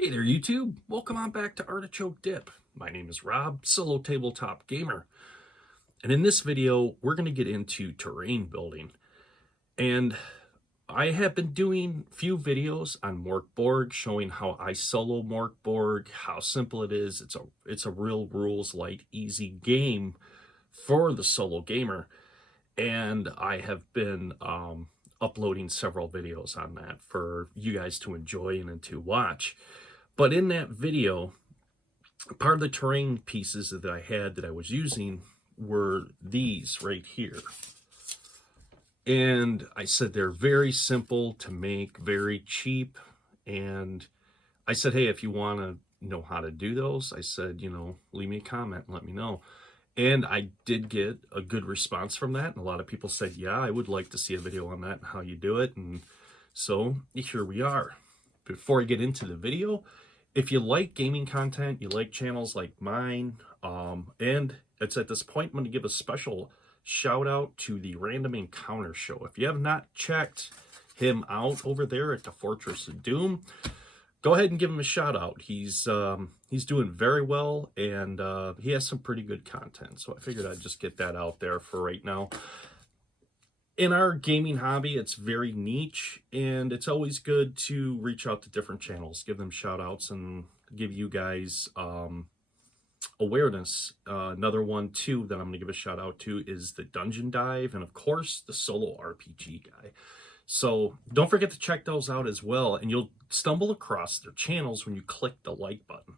Hey there, YouTube. Welcome on back to Artichoke Dip. My name is Rob, Solo Tabletop Gamer. And in this video, we're going to get into terrain building. And I have been doing a few videos on Morkborg showing how I solo Morkborg, how simple it is. It's a real rules light, easy game for the solo gamer. And I have been uploading several videos on that for you guys to enjoy and to watch. But in that video, part of the terrain pieces that I had that I was using were these right here. And I said they're very simple to make, very cheap. And I said, hey, if you want to know how to do those, I said, leave me a comment and let me know. And I did get a good response from that. And a lot of people said, yeah, I would like to see a video on that and how you do it. And so here we are. Before I get into the video, if you like gaming content, you like channels like mine, and it's at this point, I'm going to give a special shout out to the Random Encounter Show. If you have not checked him out over there at the Fortress of Doom, go ahead and give him a shout out. He's doing very well, and he has some pretty good content. So I figured I'd just get that out there for right now. In our gaming hobby, it's very niche, and it's always good to reach out to different channels, give them shout outs, and give you guys awareness. Another one too that I'm going to give a shout out to is the Dungeon Dive, and of course the Solo RPG Guy. So don't forget to check those out as well, and you'll stumble across their channels when you click the like button.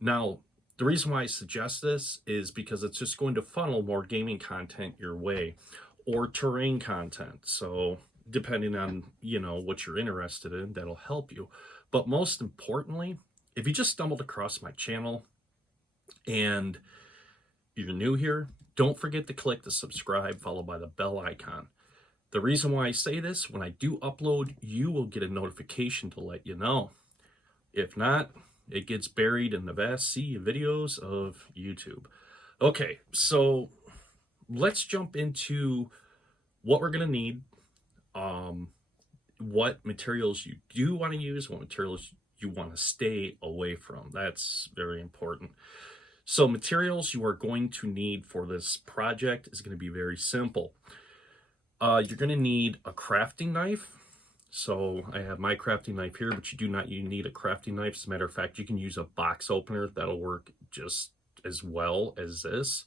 Now, the reason why I suggest this is because it's just going to funnel more gaming content your way, or terrain content. So depending on, what you're interested in, that'll help you. But most importantly, if you just stumbled across my channel and you're new here, don't forget to click the subscribe followed by the bell icon. The reason why I say this, when I do upload, you will get a notification to let you know. If not, it gets buried in the vast sea of videos of YouTube. Okay, so let's jump into what we're going to need, what materials you do want to use, what materials you want to stay away from. That's very important. So materials you are going to need for this project is going to be very simple. You're going to need a crafting knife. So I have my crafting knife here, but you need a crafting knife. As a matter of fact, you can use a box opener. That'll work just as well as this.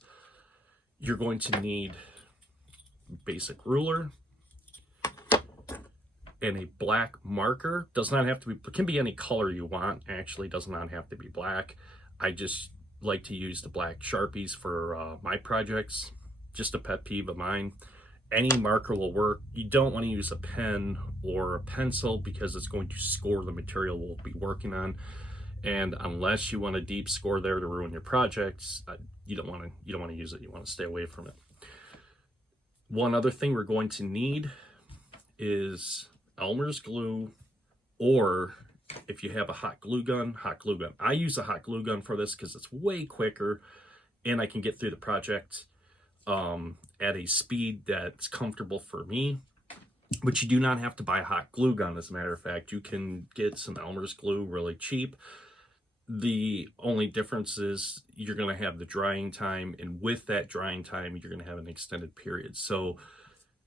You're going to need a basic ruler and a black marker. Does not have to be, it can be any color you want. Actually, does not have to be black. I just like to use the black Sharpies for my projects. Just a pet peeve of mine. Any marker will work. You don't want to use a pen or a pencil because it's going to score the material we'll be working on. And unless you want a deep score there to ruin your projects, you don't want to use it. You want to stay away from it. One other thing we're going to need is Elmer's glue, or if you have a hot glue gun, hot glue gun. I use a hot glue gun for this because it's way quicker and I can get through the project at a speed that's comfortable for me. But you do not have to buy a hot glue gun. As a matter of fact, you can get some Elmer's glue really cheap. The only difference is you're going to have the drying time, and with that drying time, you're going to have an extended period. So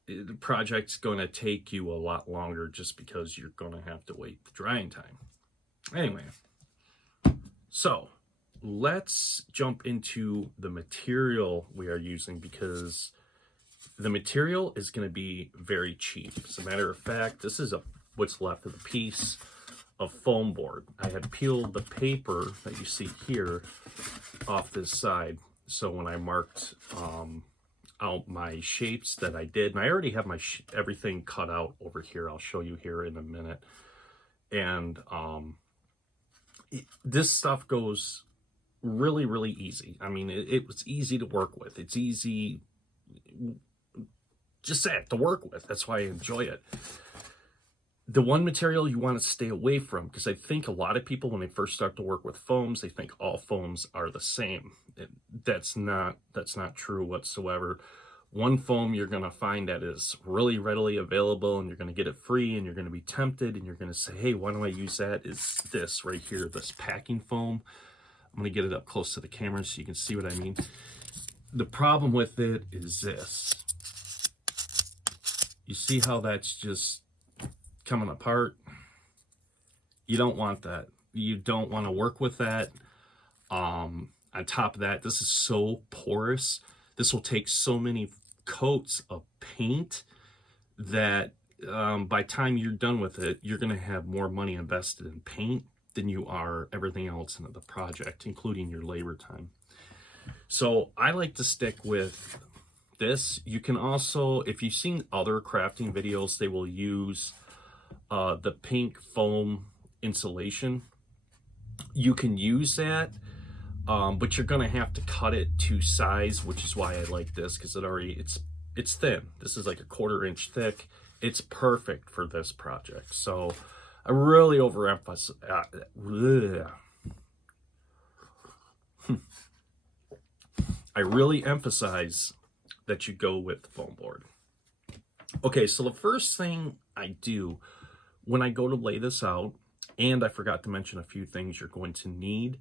the project's going to take you a lot longer just because you're going to have to wait the drying time. Anyway, so let's jump into the material we are using, because the material is going to be very cheap. As a matter of fact, this is what's left of the piece of foam board. I had peeled the paper that you see here off this side. So when I marked out my shapes that I did, and I already have my everything cut out over here. I'll show you here in a minute. And this stuff goes really, really easy. I mean, it was easy to work with. It's easy, just say it, to work with. That's why I enjoy it. The one material you want to stay away from, because I think a lot of people, when they first start to work with foams, they think all foams are the same. That's not true whatsoever. One foam you're going to find that is really readily available, and you're going to get it free, and you're going to be tempted, and you're going to say, hey, why don't I use that? Is this right here, this packing foam. I'm going to get it up close to the camera so you can see what I mean. The problem with it is this. You see how that's just coming apart? You don't want that. You don't want to work with that. On top of that, this is so porous. This will take so many coats of paint that by the time you're done with it, you're going to have more money invested in paint than you are everything else in the project, including your labor time. So I like to stick with this. You can also, if you've seen other crafting videos, they will use the pink foam insulation. You can use that, but you're gonna have to cut it to size, which is why I like this, because it's thin. This is like a 1/4 inch thick. It's perfect for this project. So I really overemphasize. I really emphasize that you go with the foam board. Okay, so the first thing I do when I go to lay this out, and I forgot to mention a few things you're going to need.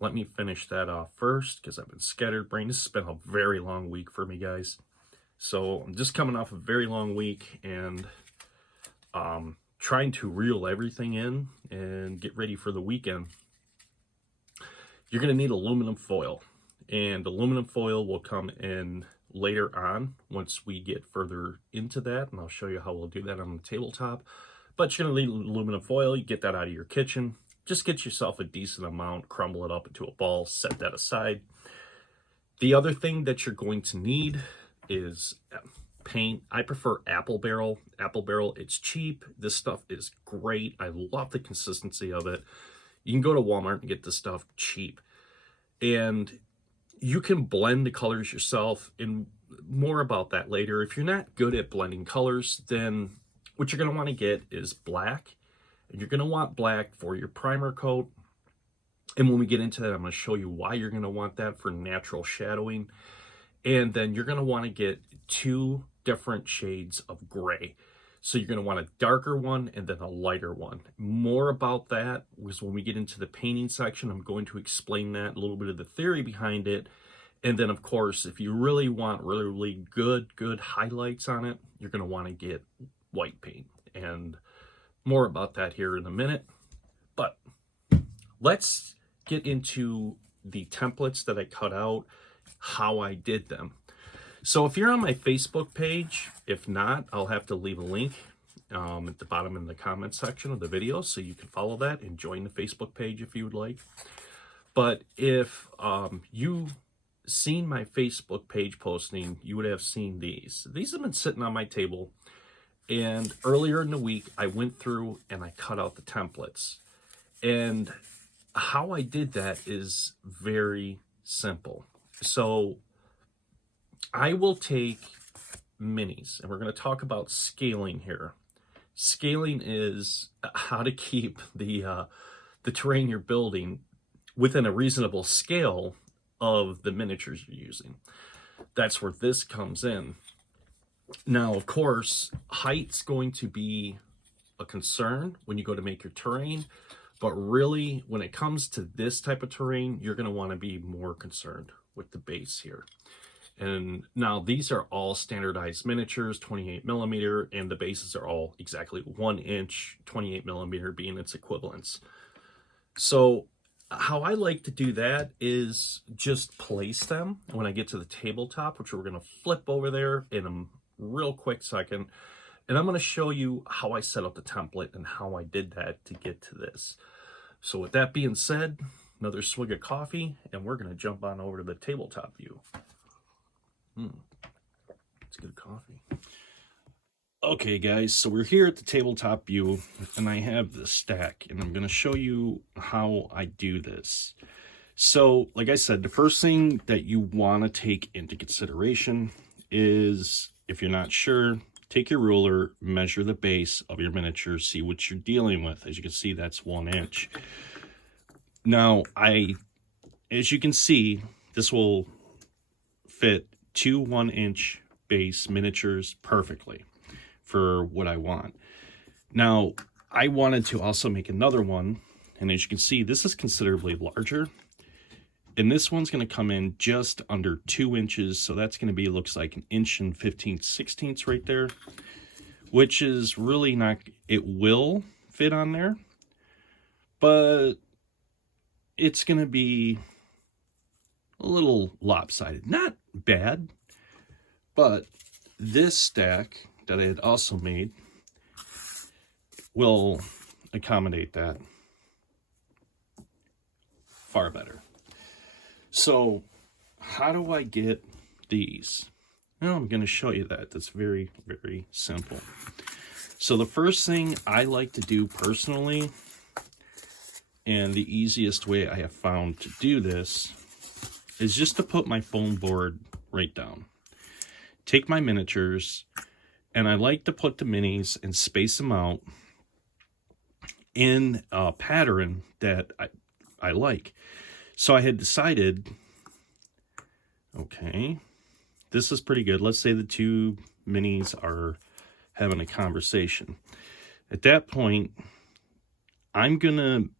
Let me finish that off first, because I've been scattered brain. This has been a very long week for me, guys. So I'm just coming off a very long week and trying to reel everything in and get ready for the weekend. You're going to need aluminum foil, and aluminum foil will come in later on once we get further into that, and I'll show you how we'll do that on the tabletop. But you're going to need aluminum foil. You get that out of your kitchen. Just get yourself a decent amount, crumble it up into a ball, set that aside. The other thing that you're going to need is paint. I prefer Apple Barrel. Apple Barrel, it's cheap. This stuff is great. I love the consistency of it. You can go to Walmart and get this stuff cheap. And you can blend the colors yourself, and more about that later. If you're not good at blending colors, then what you're going to want to get is black. And you're going to want black for your primer coat. And when we get into that, I'm going to show you why you're going to want that for natural shadowing. And then you're going to want to get 2 different shades of gray. So you're going to want a darker one and then a lighter one. More about that was when we get into the painting section. I'm going to explain that, a little bit of the theory behind it. And then, of course, if you really want really good highlights on it, you're going to want to get white paint. And more about that here in a minute. But let's get into the templates that I cut out, how I did them. So if you're on my Facebook page, if not, I'll have to leave a link at the bottom in the comment section of the video so you can follow that and join the Facebook page if you would like. But if you seen my Facebook page posting, you would have seen these. These have been sitting on my table, and earlier in the week I went through and I cut out the templates. And how I did that is very simple. So I will take minis, and we're going to talk about scaling here. Scaling is how to keep the terrain you're building within a reasonable scale of the miniatures you're using. That's where this comes in. Now, of course, height's going to be a concern when you go to make your terrain, but really, when it comes to this type of terrain, you're going to want to be more concerned with the base here. And now these are all standardized miniatures, 28 millimeter, and the bases are all exactly 1 inch, 28 millimeter being its equivalents. So how I like to do that is just place them when I get to the tabletop, which we're going to flip over there in a real quick second. And I'm going to show you how I set up the template and how I did that to get to this. So with that being said, another swig of coffee, and we're going to jump on over to the tabletop view. It's good coffee. Okay, guys, so we're here at the tabletop view, and I have the stack, and I'm going to show you how I do this. So, like I said, the first thing that you want to take into consideration is, if you're not sure, take your ruler, measure the base of your miniature, see what you're dealing with. As you can see, that's 1 inch. Now, as you can see, this will fit 2 1 inch base miniatures perfectly for what I want. Now, I wanted to also make another one, and as you can see, this is considerably larger. And this one's going to come in just under 2 inches, so that's going to be, looks like 1 inch and 15/16 right there, which is really not, it will fit on there, but it's going to be a little lopsided. Not bad, but this stack that I had also made will accommodate that far better. So how do I get these? Well, I'm going to show you that. That's very, very simple. So the first thing I like to do personally, and the easiest way I have found to do this, is just to put my foam board right down. Take my miniatures, and I like to put the minis and space them out in a pattern that I like. So I had decided, okay, this is pretty good. Let's say the 2 minis are having a conversation. At that point, I'm going to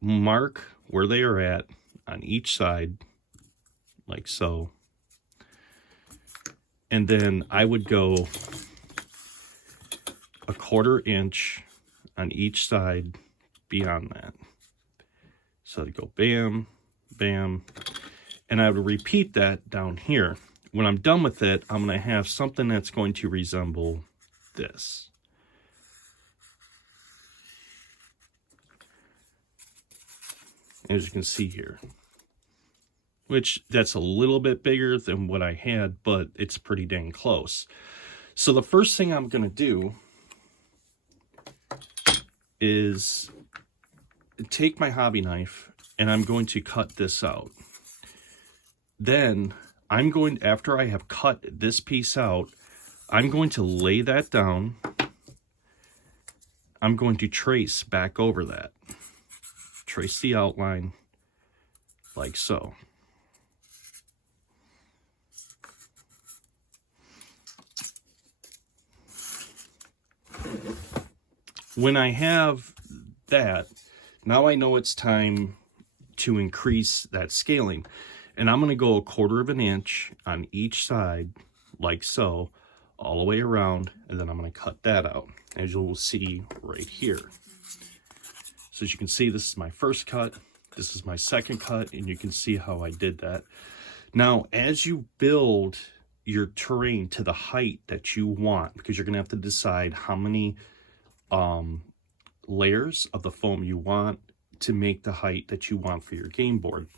mark where they are at on each side, like so. And then I would go 1/4 inch on each side beyond that. So I'd go bam, bam, and I would repeat that down here. When I'm done with it, I'm going to have something that's going to resemble this. As you can see here, which that's a little bit bigger than what I had, but it's pretty dang close. So the first thing I'm going to do is take my hobby knife and I'm going to cut this out. Then I'm going, after I have cut this piece out, I'm going to lay that down. I'm going to trace back over that. Trace the outline like so. When I have that, now I know it's time to increase that scaling. And I'm going to go 1/4 inch on each side, like so, all the way around, and then I'm going to cut that out, as you will see right here. So as you can see, this is my first cut, this is my second cut, and you can see how I did that. Now, as you build your terrain to the height that you want, because you're going to have to decide how many layers of the foam you want to make the height that you want for your game board.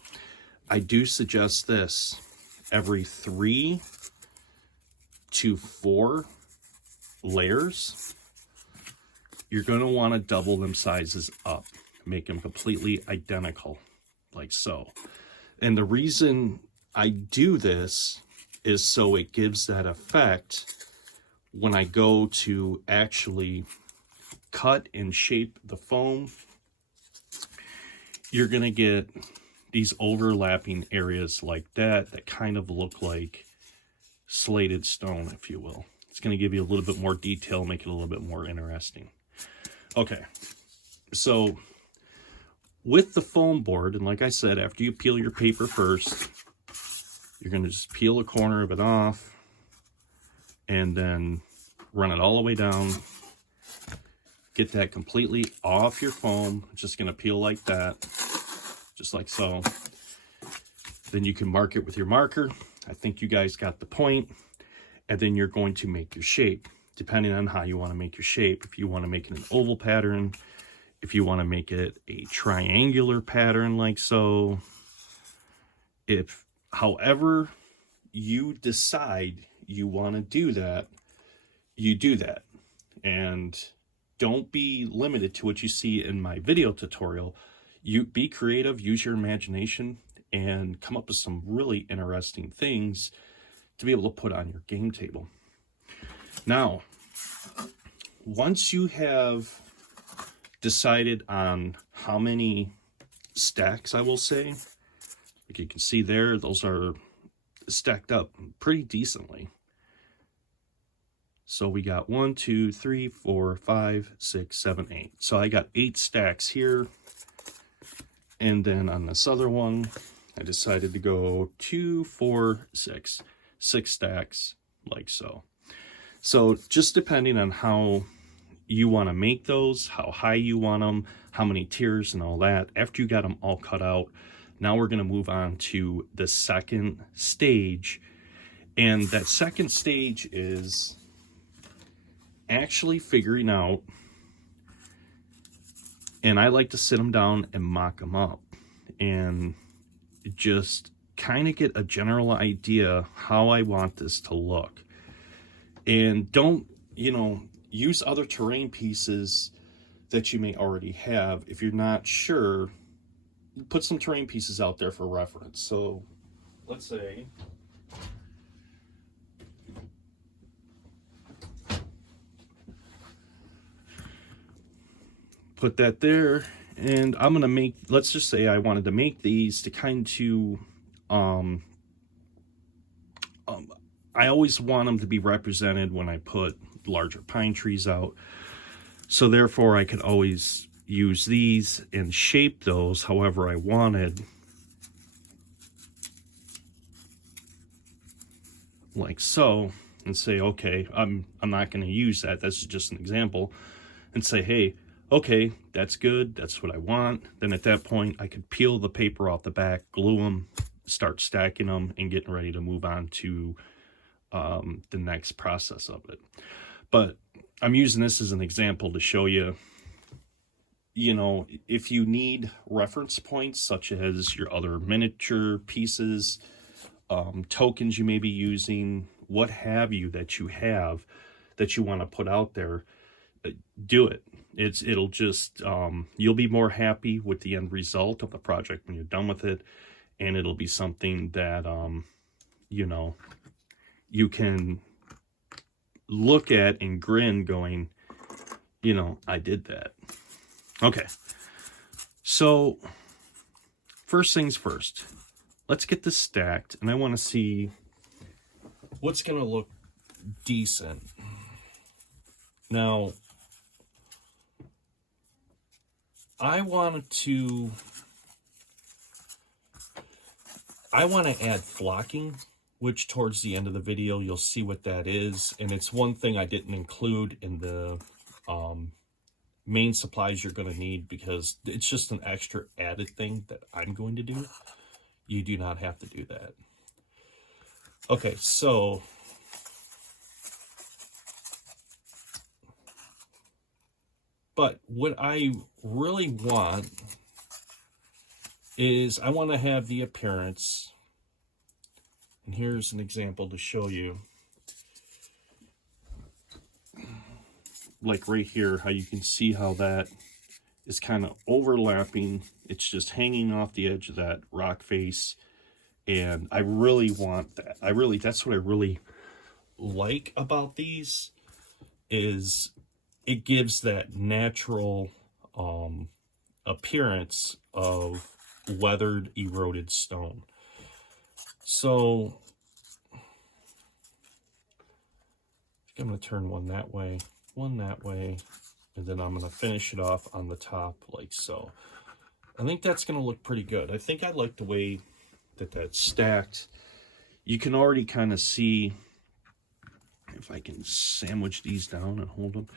I do suggest this every 3 to 4 layers. You're going to want to double them sizes up, make them completely identical, like so. And the reason I do this is so it gives that effect when I go to actually cut and shape the foam. You're going to get these overlapping areas like that that kind of look like slated stone, if you will. It's going to give you a little bit more detail, make it a little bit more interesting. Okay, so with the foam board, and like I said, after you peel your paper first, you're going to just peel a corner of it off and then run it all the way down. Get that completely off your foam. It's just going to peel like that, just like so. Then you can mark it with your marker. I think you guys got the point. And then you're going to make your shape, depending on how you want to make your shape. If you want to make it an oval pattern, if you want to make it a triangular pattern like so. If, however you decide you want to do that, you do that. And don't be limited to what you see in my video tutorial. You be creative, use your imagination, and come up with some really interesting things to be able to put on your game table. Now, once you have decided on how many stacks, I will say, like you can see there, those are stacked up pretty decently. So we got 1, 2, 3, 4, 5, 6, 7, 8. So I got 8 stacks here. And then on this other one, I decided to go 2, 4, 6. 6 stacks, like so. So just depending on how you want to make those, how high you want them, how many tiers and all that. After you got them all cut out, now we're going to move on to the second stage. And that second stage is actually figuring out, and I like to sit them down and mock them up and just kind of get a general idea how I want this to look. And don't, use other terrain pieces that you may already have. If you're not sure, put some terrain pieces out there for reference. So let's say put that there, and I'm gonna make, let's just say I wanted to make these to kind of I always want them to be represented when I put larger pine trees out. So therefore I could always use these and shape those however I wanted. Like so, and say, okay, I'm not going to use that. That's just an example. And say, hey, okay, that's good. That's what I want. Then at that point, I could peel the paper off the back, glue them, start stacking them, and getting ready to move on to the next process of it. But I'm using this as an example to show you, if you need reference points such as your other miniature pieces, tokens you may be using, what have you that you have that you want to put out there, do it. It'll just, you'll be more happy with the end result of the project when you're done with it. And it'll be something that, you can look at and grin going, I did that. Okay. So first things first, let's get this stacked, and I want to see what's going to look decent. Now, I want to add flocking, which towards the end of the video, you'll see what that is. And it's one thing I didn't include in the main supplies you're going to need, because it's just an extra added thing that I'm going to do. You do not have to do that. Okay, so but what I really want is I want to have the appearance, and here's an example to show you, like right here, how you can see how that is kind of overlapping. It's just hanging off the edge of that rock face, and I really want that. That's what I really like about these, is it gives that natural appearance of weathered, eroded stone. So I'm going to turn one that way, and then I'm going to finish it off on the top like so. I think that's going to look pretty good. I think I like the way that that's stacked. You can already kind of see, if I can sandwich these down and hold them,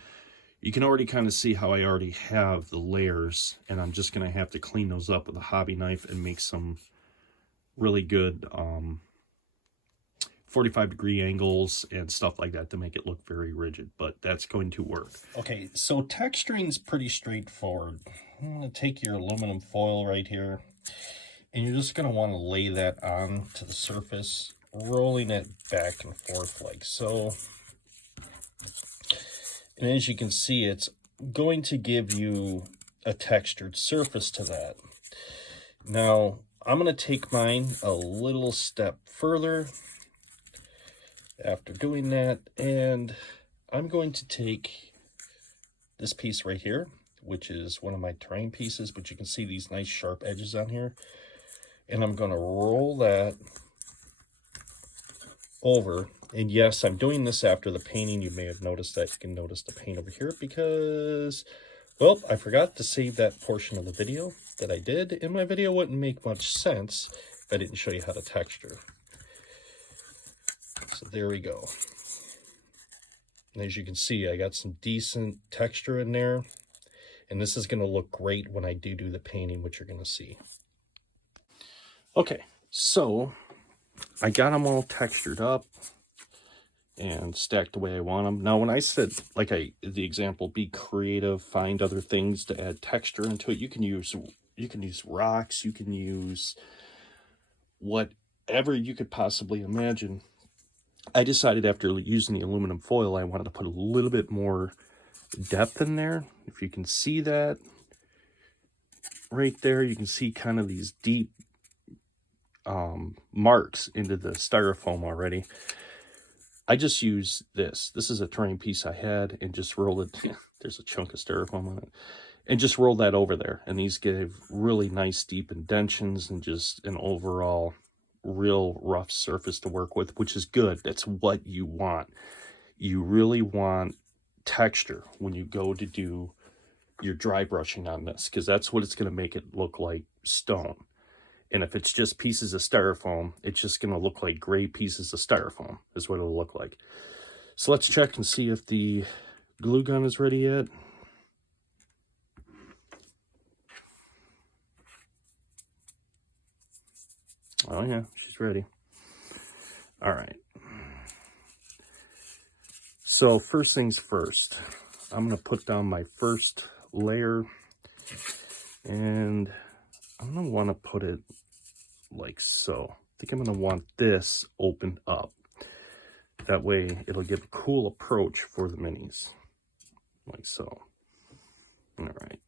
you can already kind of see how I already have the layers, and I'm just going to have to clean those up with a hobby knife and make some really good 45-degree angles and stuff like that to make it look very rigid, but that's going to work. Okay, so texturing's pretty straightforward. I'm going to take your aluminum foil right here, and you're just going to want to lay that on to the surface, rolling it back and forth like so. And as you can see, it's going to give you a textured surface to that. Now, I'm going to take mine a little step further after doing that, and I'm going to take this piece right here, which is one of my terrain pieces, but you can see these nice sharp edges on here, and I'm going to roll that over. And yes, I'm doing this after the painting. You may have noticed that. You can notice the paint over here because, well, I forgot to save that portion of the video that I did. In my video wouldn't make much sense if I didn't show you how to texture. So there we go. And as you can see, I got some decent texture in there. And this is going to look great when I do the painting, which you're going to see. Okay, so I got them all textured up and stacked the way I want them. Now, when I said, like the example, be creative, find other things to add texture into it, you can use rocks, you can use whatever you could possibly imagine. I decided after using the aluminum foil, I wanted to put a little bit more depth in there. If you can see that right there, you can see kind of these deep marks into the styrofoam already. I just use this. This is a terrain piece I had and just rolled it. Yeah, there's a chunk of styrofoam on it. And just rolled that over there. And these give really nice deep indentions and just an overall real rough surface to work with, which is good. That's what you want. You really want texture when you go to do your dry brushing on this, because that's what it's going to make it look like stone. And if it's just pieces of styrofoam, it's just going to look like gray pieces of styrofoam is what it'll look like. So let's check and see if the glue gun is ready yet. Oh yeah, she's ready. All right. So first things first, I'm going to put down my first layer, and I'm going to want to put it like so. I think I'm going to want this opened up. That way it'll give a cool approach for the minis, like so. All right.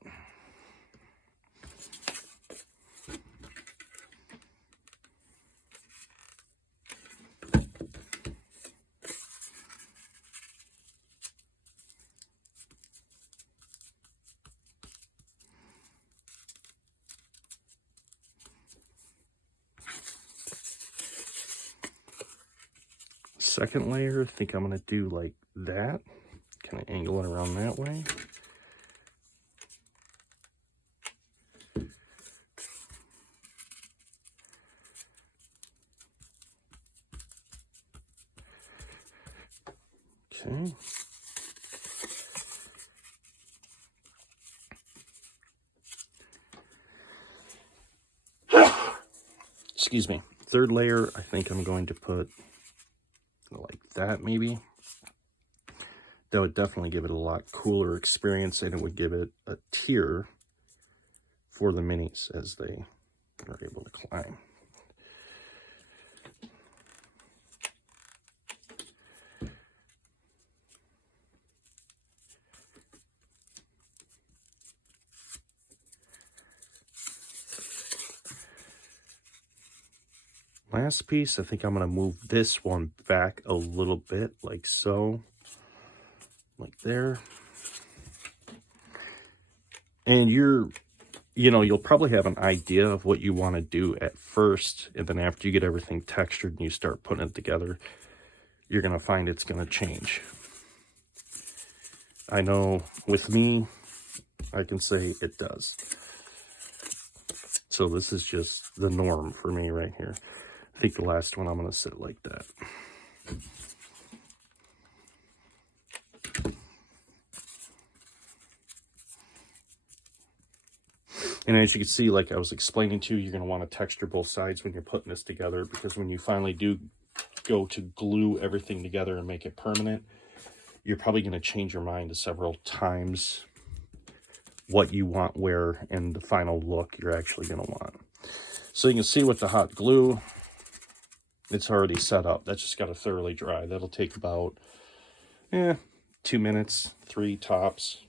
Second layer, I think I'm going to do like that. Kind of angle it around that way. Okay. Excuse me. Third layer, I think I'm going to put like that maybe. That would definitely give it a lot cooler experience, and it would give it a tier for the minis as they are able to climb. Last piece, I think I'm going to move this one back a little bit, like so, like there. And you'll probably have an idea of what you want to do at first, and then after you get everything textured and you start putting it together, you're going to find it's going to change. I know with me, I can say it does. So this is just the norm for me right here. I think the last one I'm going to sit like that. And as you can see, like I was explaining to you, you're going to want to texture both sides when you're putting this together, because when you finally do go to glue everything together and make it permanent, you're probably going to change your mind several times what you want where, and the final look you're actually going to want. So you can see with the hot glue, it's already set up. That's just got to thoroughly dry. That'll take about 2 minutes, 3 tops,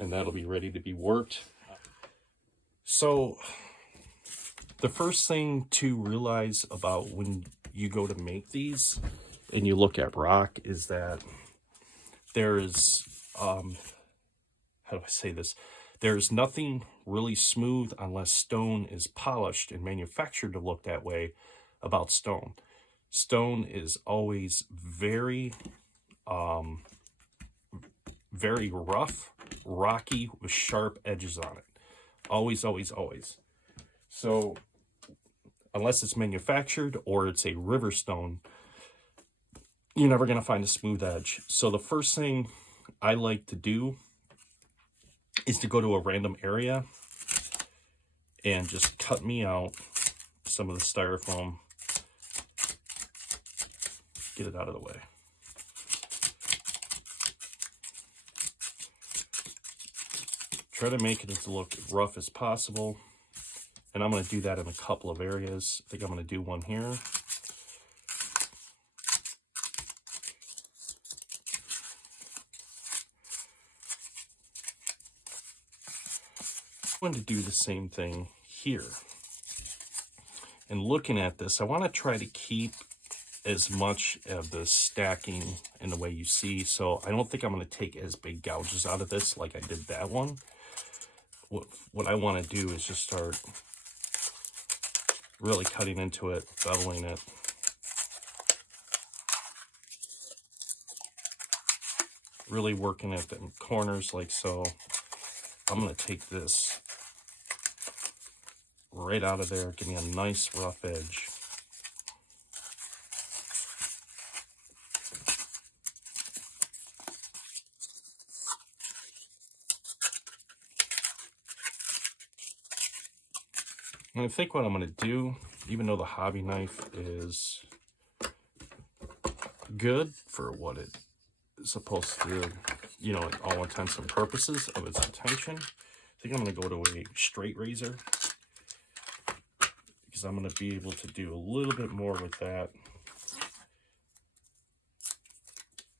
and that'll be ready to be worked. So the first thing to realize about when you go to make these and you look at rock is that there's, how do I say this? There's nothing really smooth unless stone is polished and manufactured to look that way about stone. Stone is always very very rough, rocky, with sharp edges on it. Always, always, always. So unless it's manufactured or it's a river stone, you're never going to find a smooth edge. So the first thing I like to do is to go to a random area and just cut me out some of the styrofoam. Get it out of the way. Try to make it as look rough as possible. And I'm going to do that in a couple of areas. I think I'm going to do one here. I'm going to do the same thing here. And looking at this, I want to try to keep as much of the stacking in the way you see. So I don't think I'm going to take as big gouges out of this like I did that one. What I want to do is just start really cutting into it, beveling it. Really working at the corners like so. I'm going to take this right out of there, give me a nice rough edge. And I think what I'm going to do, even though the hobby knife is good for what it's supposed to, you know, all intents and purposes of its intention, I think I'm going to go to a straight razor, because I'm going to be able to do a little bit more with that.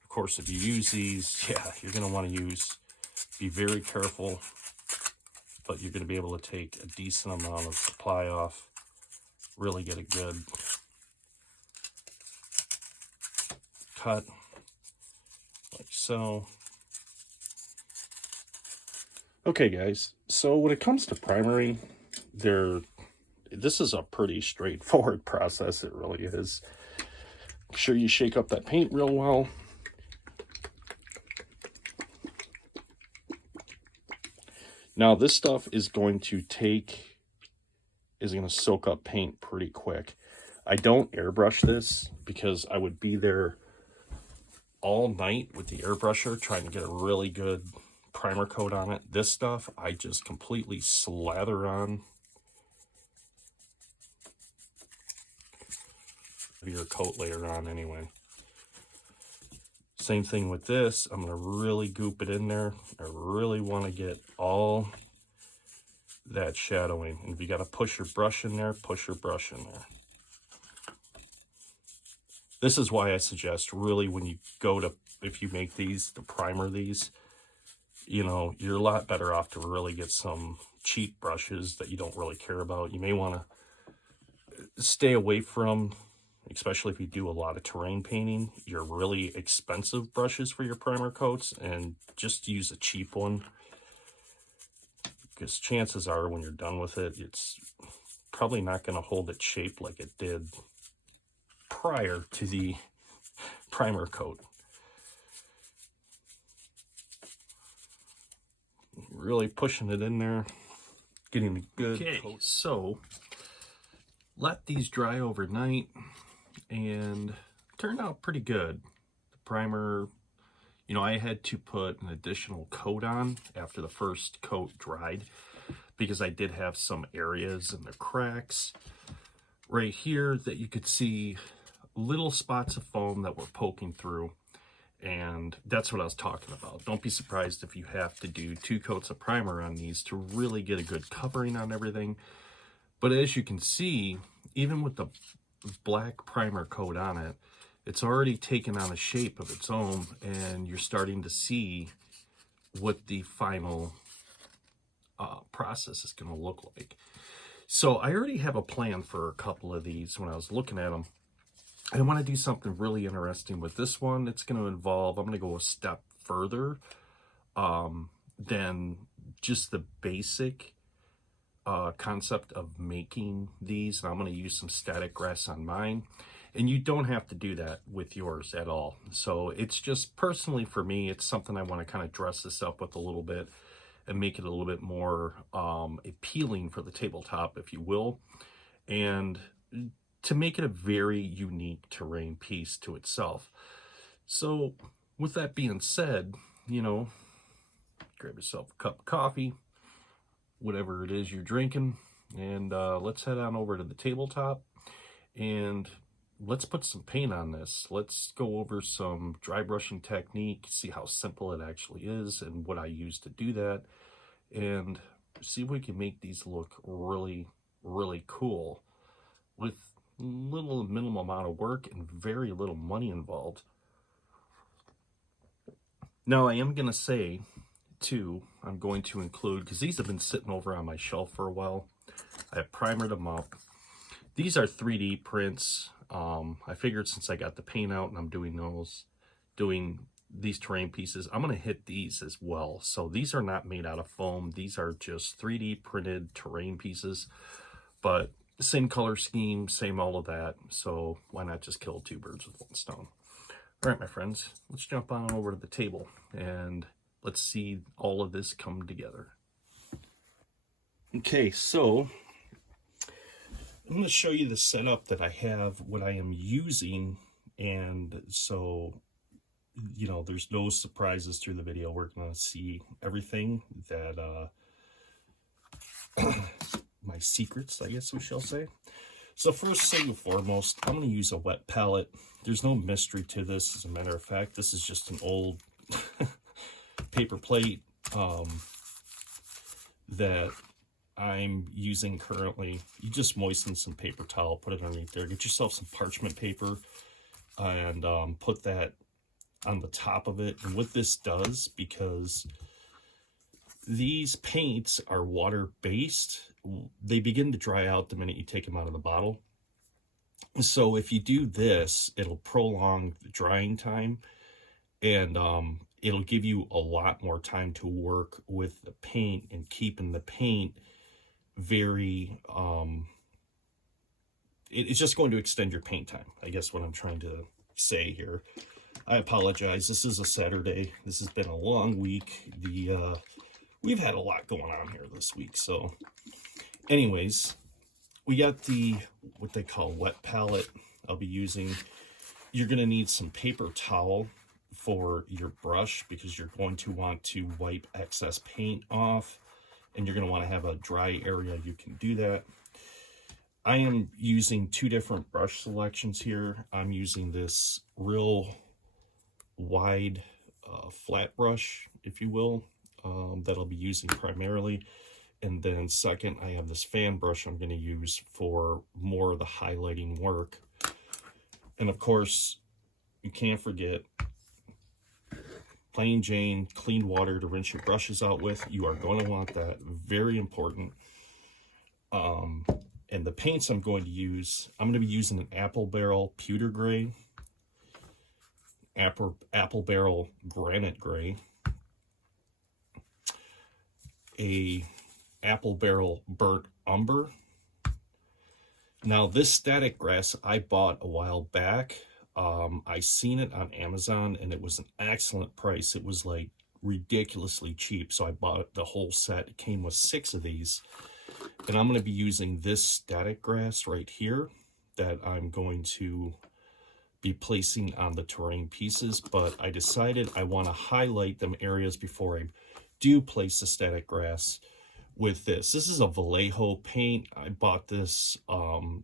Of course, if you use these, yeah, you're going to want to be very careful, but you're going to be able to take a decent amount of supply off, really get a good cut, like so. Okay, guys, so when it comes to primering, this is a pretty straightforward process. It really is. Make sure you shake up that paint real well. Now this stuff is going to soak up paint pretty quick. I don't airbrush this because I would be there all night with the airbrusher trying to get a really good primer coat on it. This stuff I just completely slather on. Your coat later on anyway. Same thing with this. I'm going to really goop it in there. I really want to get all that shadowing. And if you got to push your brush in there, push your brush in there. This is why I suggest really when you go to, if you make these, to primer these, you know, you're a lot better off to really get some cheap brushes that you don't really care about. You may want to stay away from, especially if you do a lot of terrain painting, your really expensive brushes for your primer coats, and just use a cheap one, because chances are when you're done with it, it's probably not going to hold its shape like it did prior to the primer coat. Really pushing it in there, getting a good coat. So let these dry overnight and turned out pretty good. The primer, you know, I had to put an additional coat on after the first coat dried because I did have some areas in the cracks right here that you could see little spots of foam that were poking through, and that's what I was talking about. Don't be surprised if you have to do 2 coats of primer on these to really get a good covering on everything. But as you can see, even with the black primer coat on it, it's already taken on a shape of its own, and you're starting to see what the final process is going to look like. So I already have a plan for a couple of these when I was looking at them. I want to do something really interesting with this one. It's going to involve, I'm going to go a step further than just the basic concept of making these. And I'm going to use some static grass on mine. And you don't have to do that with yours at all. So it's just personally for me, it's something I want to kind of dress this up with a little bit and make it a little bit more appealing for the tabletop, if you will. And to make it a very unique terrain piece to itself. So with that being said, you know, grab yourself a cup of coffee, whatever it is you're drinking, and let's head on over to the tabletop and let's put some paint on this. Let's go over some dry brushing technique, see how simple it actually is and what I use to do that, and see if we can make these look really, really cool with little minimal amount of work and very little money involved. Now I am going to say too, I'm going to include, because these have been sitting over on my shelf for a while, I have primered them up. These are 3D prints. I figured since I got the paint out and I'm doing these terrain pieces, I'm going to hit these as well. So these are not made out of foam. These are just 3D printed terrain pieces, but the same color scheme, same all of that. So why not just kill two birds with one stone? All right, my friends, let's jump on over to the table and let's see all of this come together. Okay, so I'm going to show you the setup that I have, what I am using, and so, you know, there's no surprises through the video. We're going to see everything that, my secrets, I guess we shall say. So first thing and foremost, I'm going to use a wet palette. There's no mystery to this. As a matter of fact, this is just an old paper plate that I'm using currently. You just moisten some paper towel, put it underneath there, get yourself some parchment paper, and put that on the top of it. And what this does, because these paints are water-based, they begin to dry out the minute you take them out of the bottle. So if you do this, it'll prolong the drying time, and it'll give you a lot more time to work with the paint and keeping the paint very, it's just going to extend your paint time, I guess what I'm trying to say here. I apologize. This is a Saturday. This has been a long week. We've had a lot going on here this week. So anyways, we got what they call wet palette I'll be using. You're going to need some paper towel for your brush because you're going to want to wipe excess paint off, and you're going to want to have a dry area. You can do that. I am using two different brush selections here. I'm using this real wide flat brush, if you will, that I'll be using primarily. And then second, I have this fan brush I'm going to use for more of the highlighting work. And of course, you can't forget plain Jane clean water to rinse your brushes out with. You are going to want that. Very important. And the paints I'm going to use, I'm going to be using an Apple Barrel Pewter Gray, Apple Barrel Granite Gray, a Apple Barrel Burnt Umber. Now this static grass I bought a while back. I seen it on Amazon and it was an excellent price. It was like ridiculously cheap, so I bought the whole set. It came with 6 of these, and I'm going to be using this static grass right here that I'm going to be placing on the terrain pieces. But I decided I want to highlight them areas before I do place the static grass with this. This is a Vallejo paint. I bought this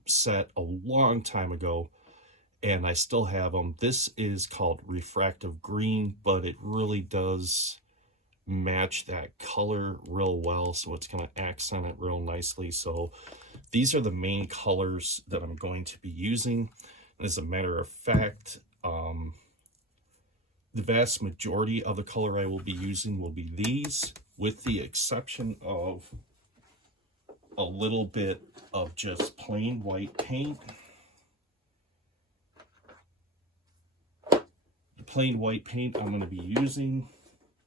set a long time ago, and I still have them. This is called Refractive Green, but it really does match that color real well, so it's going to accent it real nicely. So these are the main colors that I'm going to be using. And as a matter of fact, the vast majority of the color I will be using will be these, with the exception of a little bit of just plain white paint. The plain white paint I'm going to be using,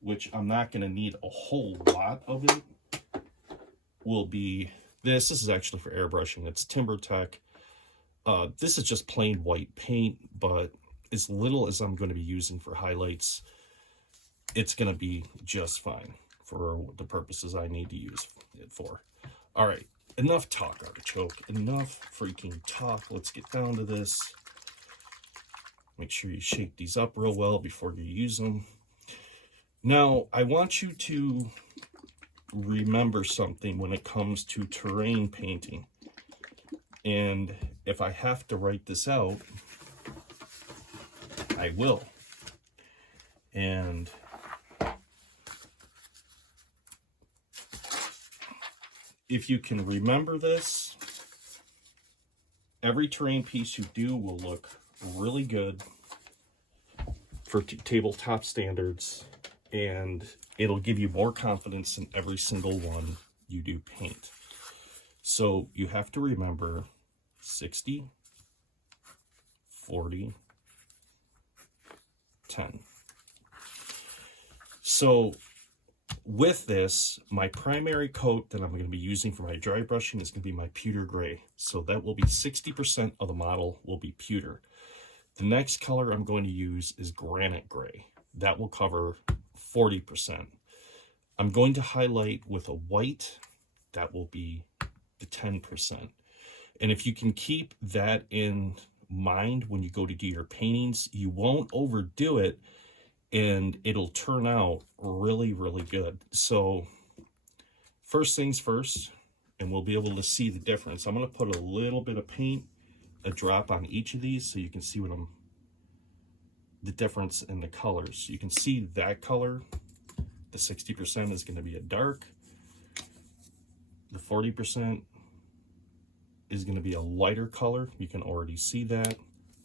which I'm not going to need a whole lot of it, will be this. This is actually for airbrushing. It's TimberTech This is just plain white paint, but as little as I'm going to be using for highlights, it's going to be just fine for the purposes I need to use it for. All right, enough talk, Artichoke. Enough freaking talk. Let's get down to this. Make sure you shake these up real well before you use them. Now, I want you to remember something when it comes to terrain painting. And if I have to write this out, I will. And if you can remember this, every terrain piece you do will look really good for tabletop standards, and it'll give you more confidence in every single one you do paint. So you have to remember 60, 40, 10. So with this, my primary coat that I'm going to be using for my dry brushing is going to be my pewter gray. So that will be 60% of the model will be pewter. The next color I'm going to use is granite gray. That will cover 40%. I'm going to highlight with a white. That will be the 10%. And if you can keep that in mind when you go to do your paintings, you won't overdo it, and it'll turn out really, really good. So first things first, and we'll be able to see the difference. I'm going to put a little bit of paint, a drop on each of these, so you can see the difference in the colors. You can see that color, the 60% is going to be a dark, the 40% is going to be a lighter color. You can already see that.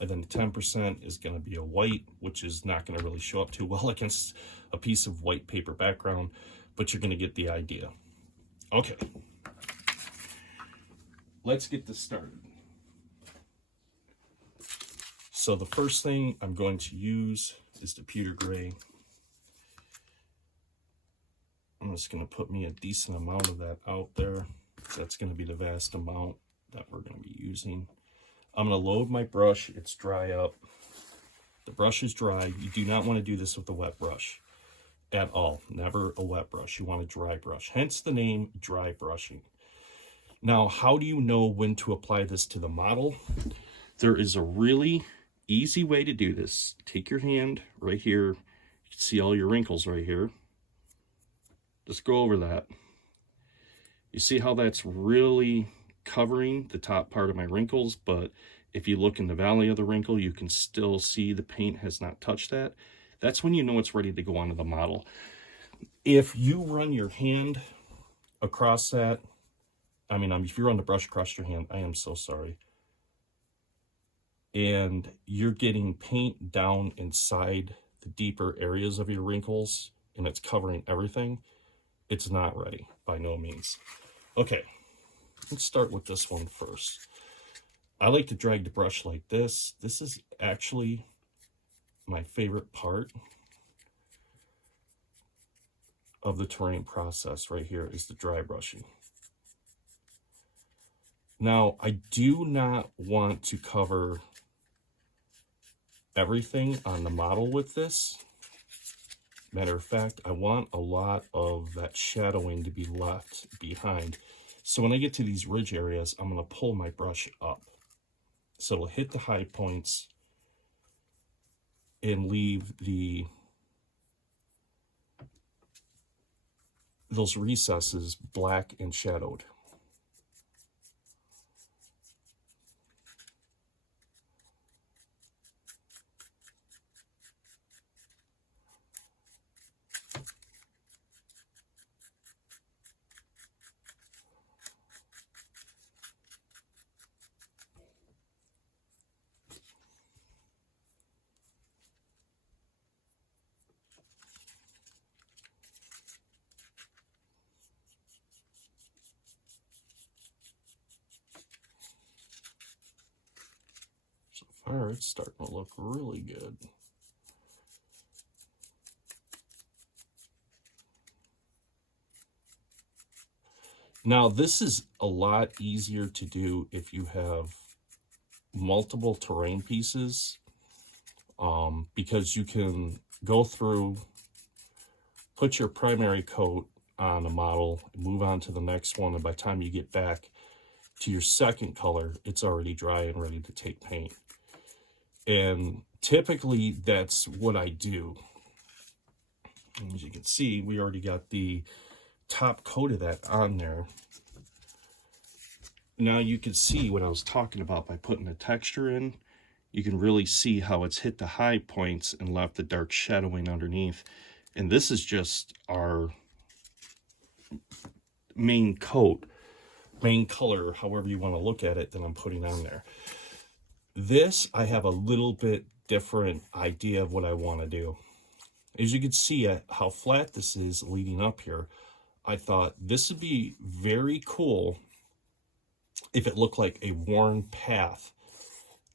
And then the 10% is going to be a white, which is not going to really show up too well against a piece of white paper background, but you're going to get the idea. Okay, let's get this started. So the first thing I'm going to use is the pewter gray. I'm just going to put me a decent amount of that out there. That's going to be the vast amount that we're going to be using. I'm going to load my brush. It's dry up. The brush is dry. You do not want to do this with a wet brush at all. Never a wet brush. You want a dry brush. Hence the name dry brushing. Now, how do you know when to apply this to the model? There is a really easy way to do this. Take your hand right here. You can see all your wrinkles right here. Just go over that. You see how that's really covering the top part of my wrinkles, but if you look in the valley of the wrinkle, you can still see the paint has not touched that. That's when you know it's ready to go onto the model. If you run your hand across that, if you run the brush across your hand, I am so sorry, and you're getting paint down inside the deeper areas of your wrinkles and it's covering everything, it's not ready by no means. Okay, let's start with this one first. I like to drag the brush like this. This is actually my favorite part of the terrain process right here, is the dry brushing. Now, I do not want to cover everything on the model with this. Matter of fact, I want a lot of that shadowing to be left behind. So when I get to these ridge areas, I'm going to pull my brush up, so it'll hit the high points and leave those recesses black and shadowed. So far, it's starting to look really good. Now, this is a lot easier to do if you have multiple terrain pieces, because you can go through, put your primary coat on a model, move on to the next one, and by the time you get back to your second color, it's already dry and ready to take paint. And typically that's what I do. And as you can see, we already got the top coat of that on there. Now you can see what I was talking about by putting the texture in. You can really see how it's hit the high points and left the dark shadowing underneath. And this is just our main coat, main color, however you want to look at it, that I'm putting on there. This, I have a little bit different idea of what I want to do. As you can see how flat this is leading up here, I thought this would be very cool if it looked like a worn path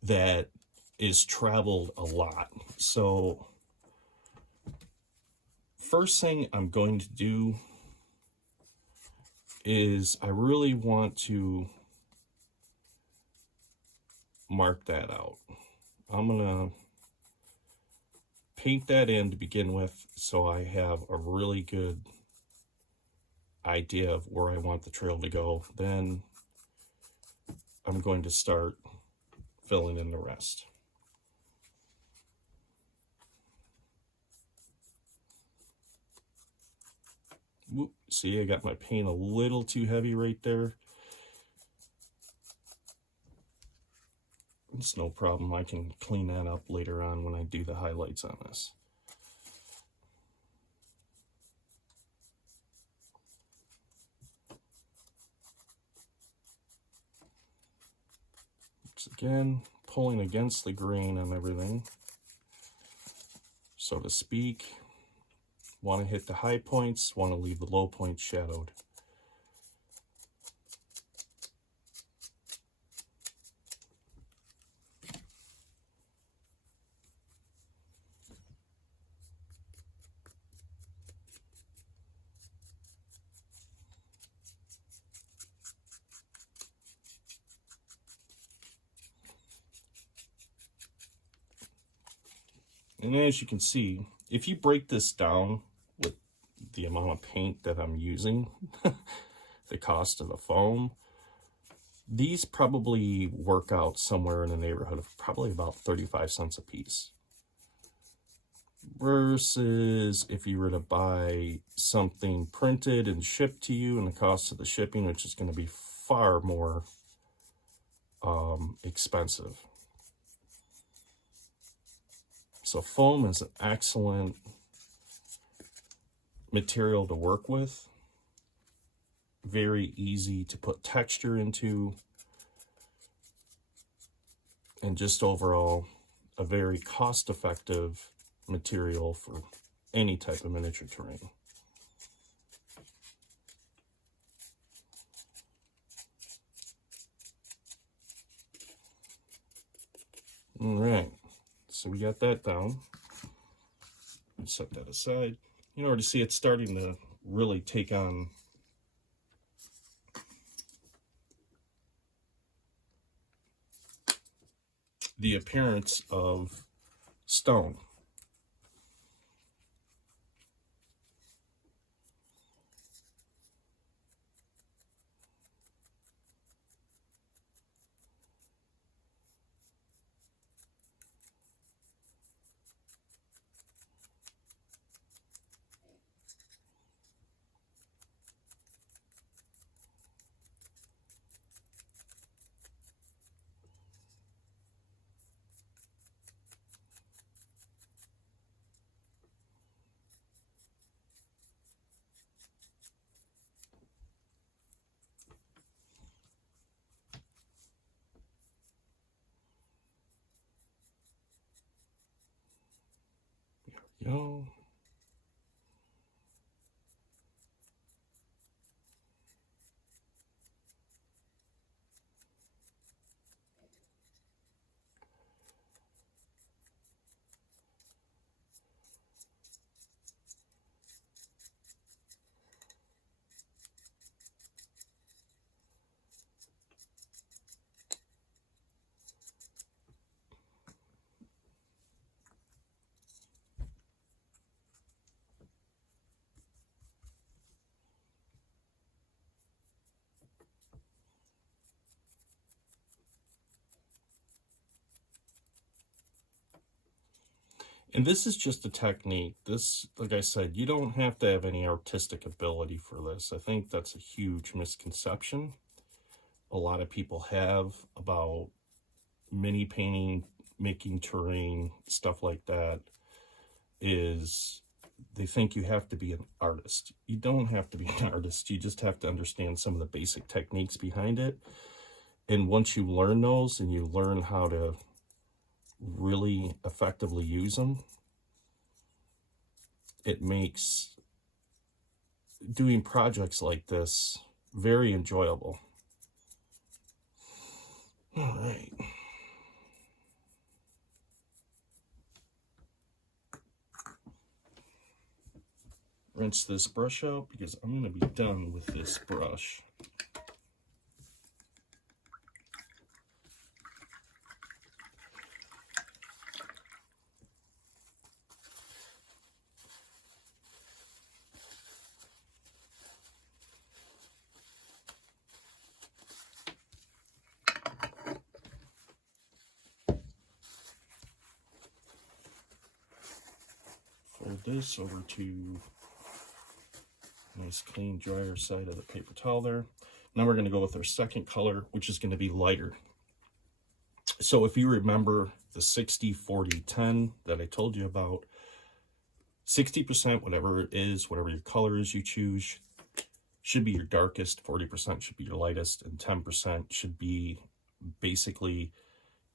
that is traveled a lot. So first thing I'm going to do is I really want to mark that out. I'm gonna paint that in to begin with, so I have a really good idea of where I want the trail to go. Then I'm going to start filling in the rest. Whoop, see, I got my paint a little too heavy right there. It's no problem. I can clean that up later on when I do the highlights on this. Once again, pulling against the grain on everything, so to speak. Want to hit the high points, want to leave the low points shadowed. And as you can see, if you break this down with the amount of paint that I'm using, the cost of the foam, these probably work out somewhere in the neighborhood of probably about 35 cents a piece. Versus if you were to buy something printed and shipped to you, and the cost of the shipping, which is going to be far more expensive. So foam is an excellent material to work with. Very easy to put texture into. And just overall, a very cost-effective material for any type of miniature terrain. All right. So we got that down. Let's set that aside. You can already see it's starting to really take on the appearance of stone. Go. And this is just a technique. This, like I said, you don't have to have any artistic ability for this. I think that's a huge misconception a lot of people have about mini painting, making terrain, stuff like that, is they think you have to be an artist. You don't have to be an artist. You just have to understand some of the basic techniques behind it. And once you learn those and you learn how to really effectively use them, it makes doing projects like this very enjoyable. All right. Rinse this brush out because I'm going to be done with this brush. Fold this over to nice clean drier side of the paper towel there. Now we're going to go with our second color, which is going to be lighter. So if you remember the 60-40-10 that I told you about, 60%, whatever it is, whatever your color is you choose, should be your darkest, 40% should be your lightest, and 10% should be basically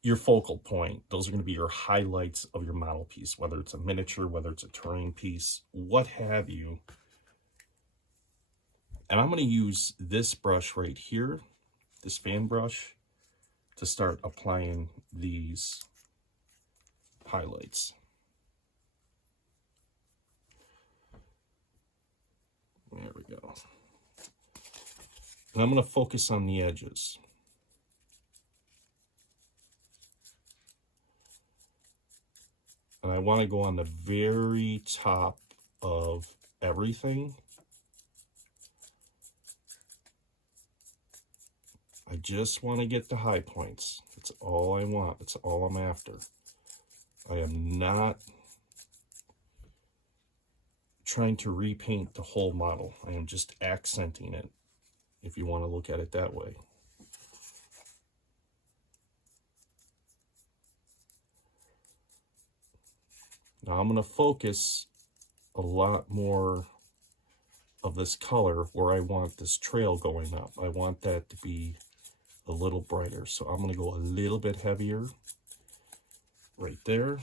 your focal point. Those are going to be your highlights of your model piece, whether it's a miniature, whether it's a terrain piece, what have you. And I'm going to use this brush right here, this fan brush, to start applying these highlights. There we go. And I'm going to focus on the edges. And I want to go on the very top of everything. I just want to get the high points. That's all I want. That's all I'm after. I am not trying to repaint the whole model. I am just accenting it, if you want to look at it that way. Now I'm going to focus a lot more of this color where I want this trail going up. I want that to be a little brighter. So I'm going to go a little bit heavier right there.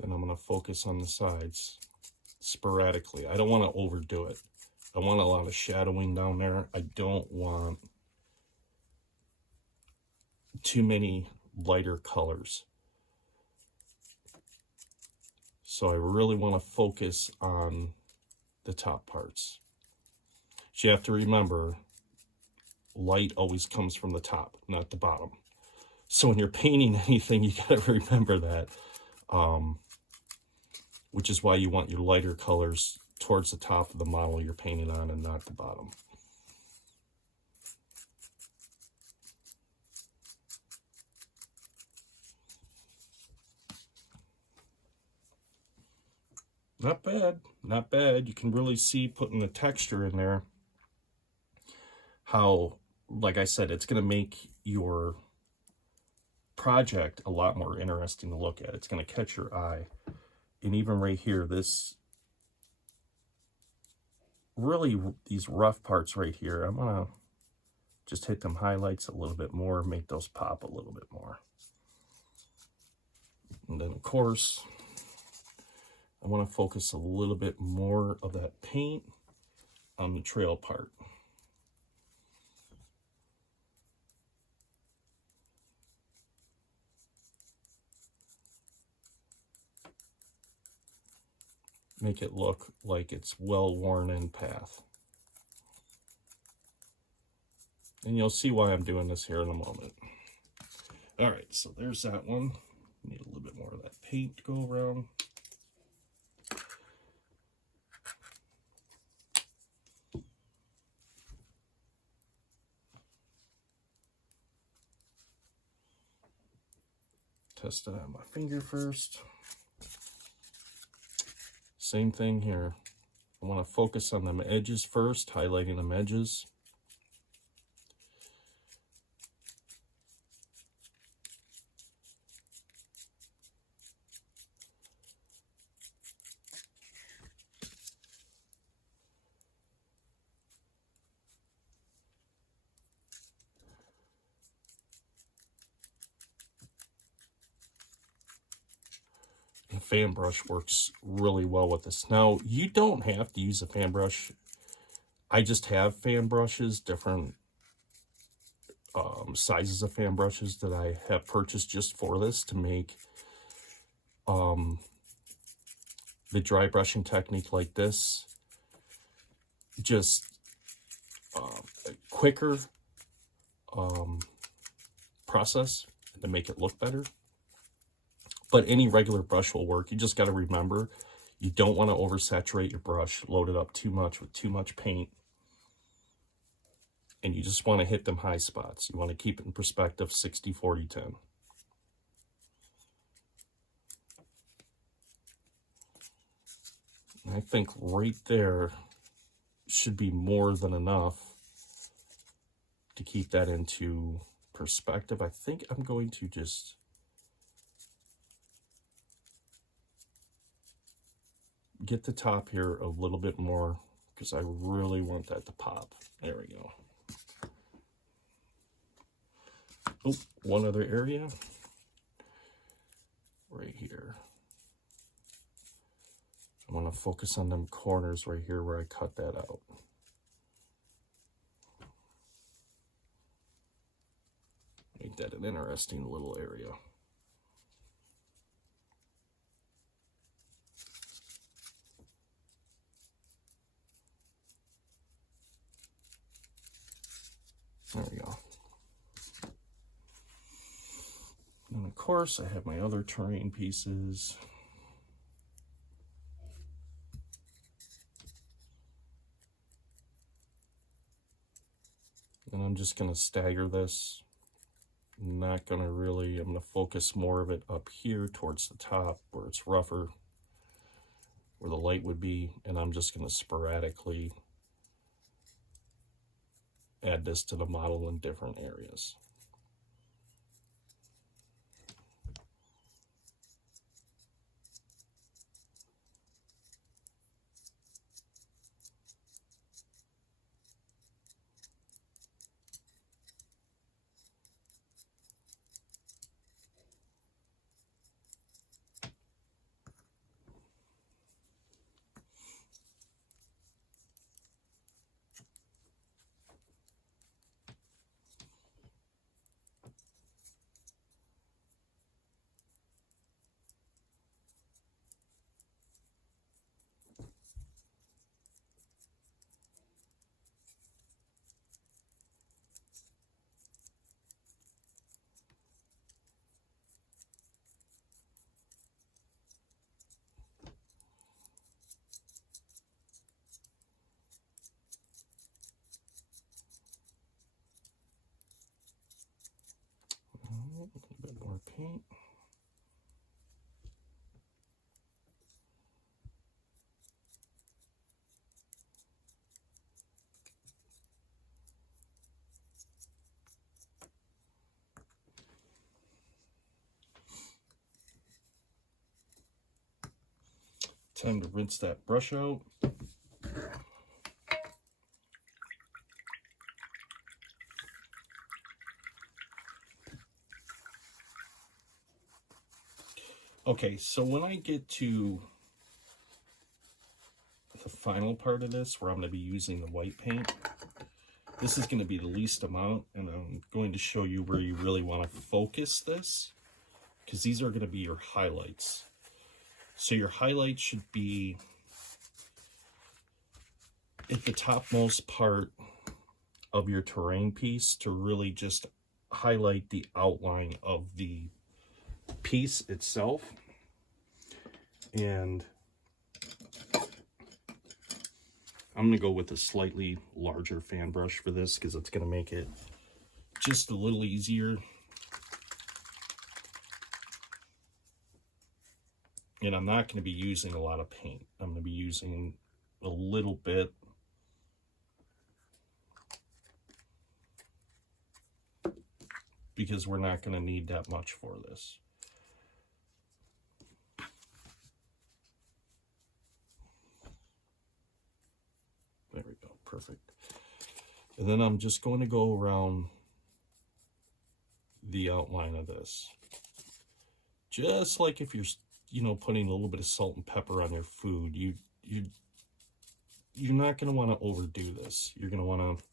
Then I'm going to focus on the sides sporadically. I don't want to overdo it. I want a lot of shadowing down there. I don't want too many lighter colors. So I really want to focus on the top parts. But you have to remember, light always comes from the top, not the bottom. So when you're painting anything, you got to remember that. Which is why you want your lighter colors towards the top of the model you're painting on and not the bottom. Not bad, not bad. You can really see putting the texture in there how, like I said, it's going to make your project a lot more interesting to look at. It's going to catch your eye. And even right here, this really, these rough parts right here, I'm going to just hit them highlights a little bit more, make those pop a little bit more. And then, of course, I want to focus a little bit more of that paint on the trail part. Make it look like it's well-worn in path. And you'll see why I'm doing this here in a moment. All right, so there's that one. Need a little bit more of that paint to go around. Test it on my finger first. Same thing here. I want to focus on them edges first, highlighting them edges. A fan brush works really well with this. Now, you don't have to use a fan brush. I just have fan brushes, different sizes of fan brushes that I have purchased just for this to make the dry brushing technique like this just a quicker process to make it look better. But any regular brush will work. You just got to remember, you don't want to oversaturate your brush, load it up too much with too much paint. And you just want to hit them high spots. You want to keep it in perspective, 60, 40, 10. And I think right there should be more than enough to keep that into perspective. I think I'm going to just get the top here a little bit more because I really want that to pop. There we go. Oh, one other area right here. I want to focus on them corners right here where I cut that out. Make that an interesting little area. There we go. And of course, I have my other terrain pieces. And I'm just going to stagger this. I'm not going to really, I'm going to focus more of it up here towards the top where it's rougher, where the light would be. And I'm just going to sporadically add this to the model in different areas. A little bit more paint. Time to rinse that brush out. Okay, so when I get to the final part of this, where I'm going to be using the white paint, this is going to be the least amount, and I'm going to show you where you really want to focus this, because these are going to be your highlights. So your highlights should be at the topmost part of your terrain piece to really just highlight the outline of the piece itself. And I'm going to go with a slightly larger fan brush for this because it's going to make it just a little easier. And I'm not going to be using a lot of paint. I'm going to be using a little bit. Because we're not going to need that much for this. There we go, perfect. And then I'm just going to go around the outline of this. Just like if you're, you know, putting a little bit of salt and pepper on your food, you're not going to want to overdo this. You're going to want to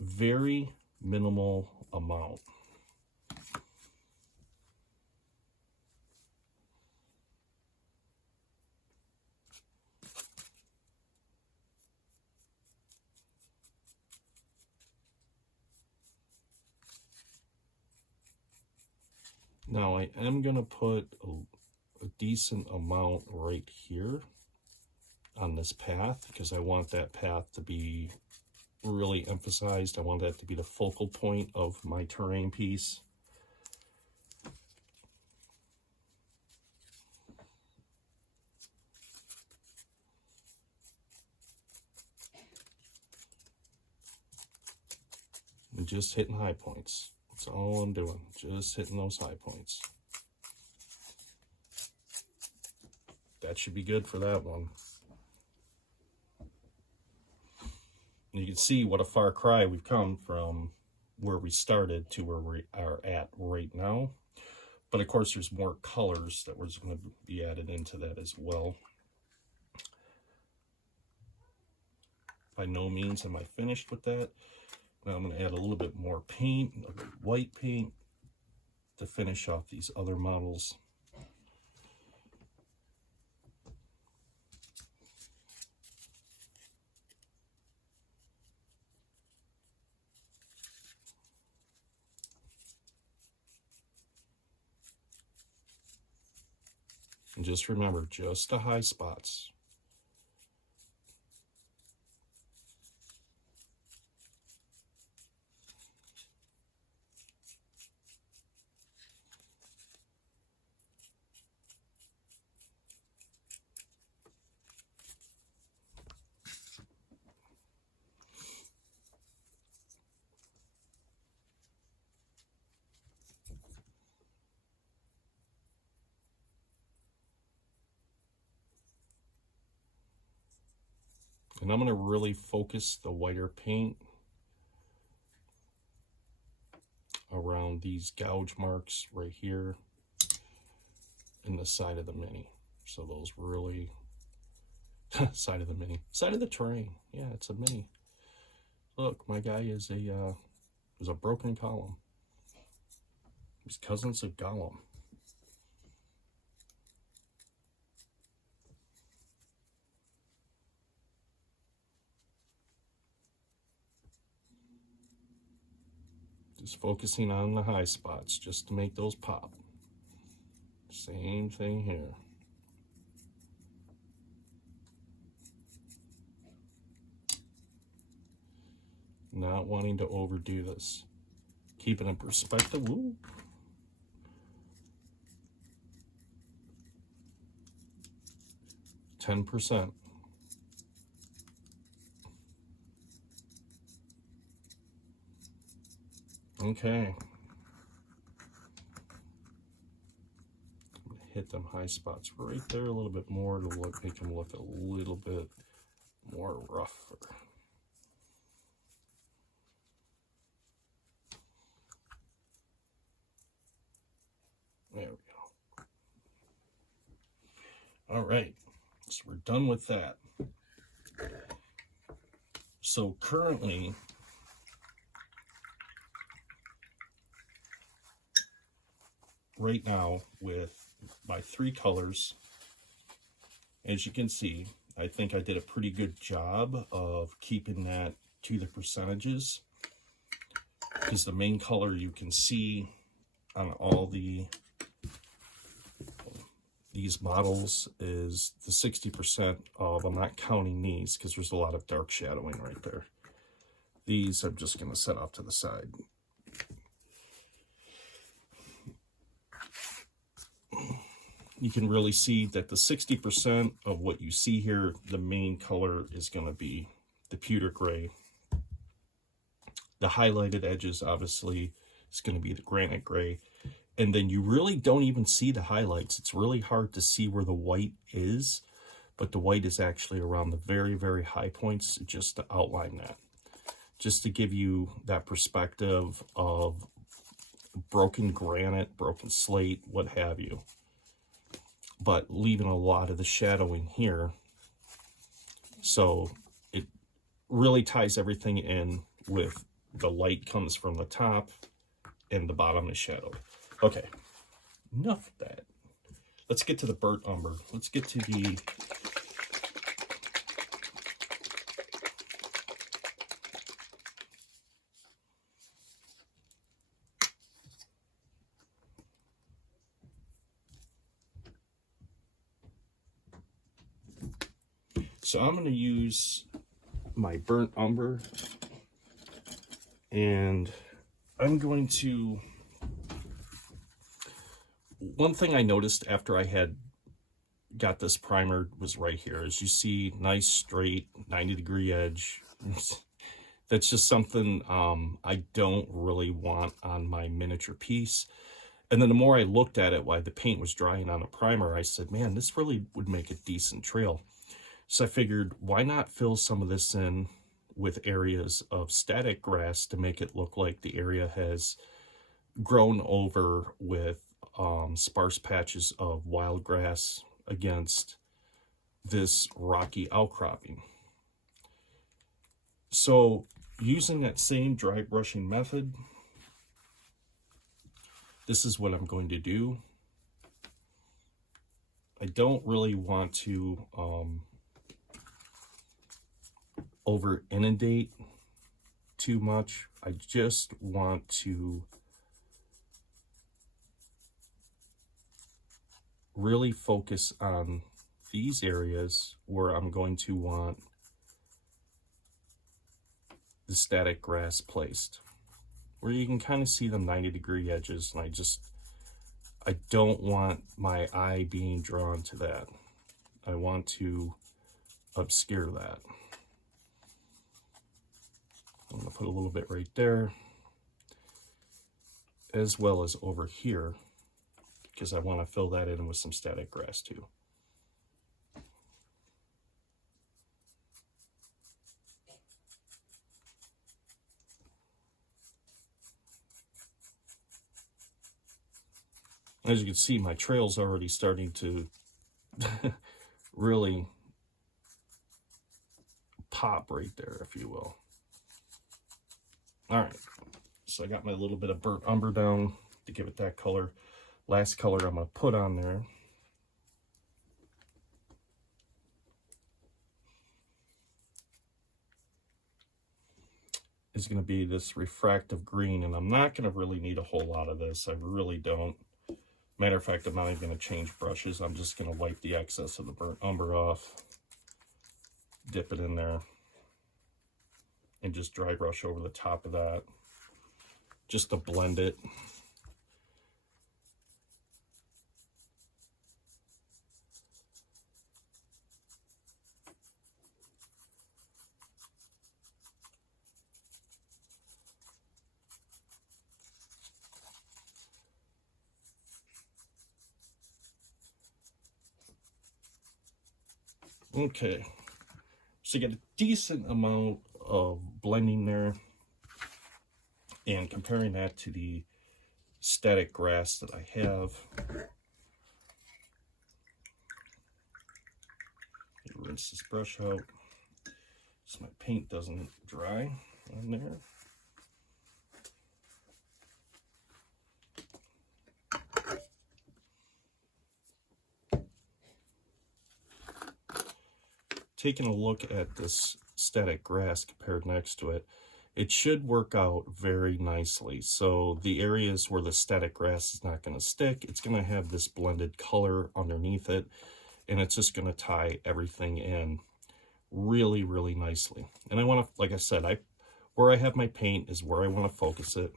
very minimal amount. Now I am going to put a decent amount right here on this path because I want that path to be really emphasized. I want that to be the focal point of my terrain piece. And just hitting high points. That's all I'm doing. Just hitting those high points. That should be good for that one. You can see what a far cry we've come from where we started to where we are at right now. But of course, there's more colors that was going to be added into that as well. By no means am I finished with that. Now I'm going to add a little bit more paint, a little white paint, to finish off these other models. And just remember, just the high spots. And I'm going to really focus the whiter paint around these gouge marks right here in the side of the Mini. So those really, side of the Mini, side of the terrain. Yeah, it's a Mini. Look, my guy is a broken column. He's cousins of Gollum. Just focusing on the high spots just to make those pop. Same thing here. Not wanting to overdo this. Keep it in perspective. Woo. %. Okay. Hit them high spots right there a little bit more to make them look a little bit more rougher. There we go. All right, so we're done with that. So currently, right now, with my 3 colors, as you can see, I think I did a pretty good job of keeping that to the percentages. because the main color you can see on all these models is the 60% of, I'm not counting these because there's a lot of dark shadowing right there. These I'm just going to set off to the side. You can really see that the 60% of what you see here, the main color is going to be the pewter gray. The highlighted edges, obviously, is going to be the granite gray. And then you really don't even see the highlights. It's really hard to see where the white is, but the white is actually around the very, very high points, just to outline that. Just to give you that perspective of broken granite, broken slate, what have you. But leaving a lot of the shadowing here. So it really ties everything in with the light comes from the top and the bottom is shadowed. Okay, enough of that. Let's get to the burnt umber. Let's get to the So I'm going to use my burnt umber, and I'm going to, one thing I noticed after I had got this primer was right here. As you see, nice straight 90-degree edge. That's just something I don't really want on my miniature piece. And then the more I looked at it while the paint was drying on the primer, I said, man, this really would make a decent trail. So I figured, why not fill some of this in with areas of static grass to make it look like the area has grown over with sparse patches of wild grass against this rocky outcropping. So using that same dry brushing method, this is what I'm going to do. I don't really want to over inundate too much. I just want to really focus on these areas where I'm going to want the static grass placed, where you can kind of see the 90-degree edges, and I don't want my eye being drawn to that. I want to obscure that. I'm going to put a little bit right there, as well as over here, because I want to fill that in with some static grass too. As you can see, my trail's already starting to really pop right there, if you will. All right, so I got my little bit of burnt umber down to give it that color. Last color I'm going to put on there is going to be this refractive green, and I'm not going to really need a whole lot of this. I really don't. Matter of fact, I'm not even going to change brushes. I'm just going to wipe the excess of the burnt umber off, dip it in there, and just dry brush over the top of that, just to blend it. Okay, so you get a decent amount of blending there, and comparing that to the static grass that I have. Rinse this brush out so my paint doesn't dry on there. Taking a look at this static grass compared next to it, it should work out very nicely. So the areas where the static grass is not going to stick, it's going to have this blended color underneath it, and it's just going to tie everything in really, really nicely. And I want to, like I said, where I have my paint is where I want to focus it.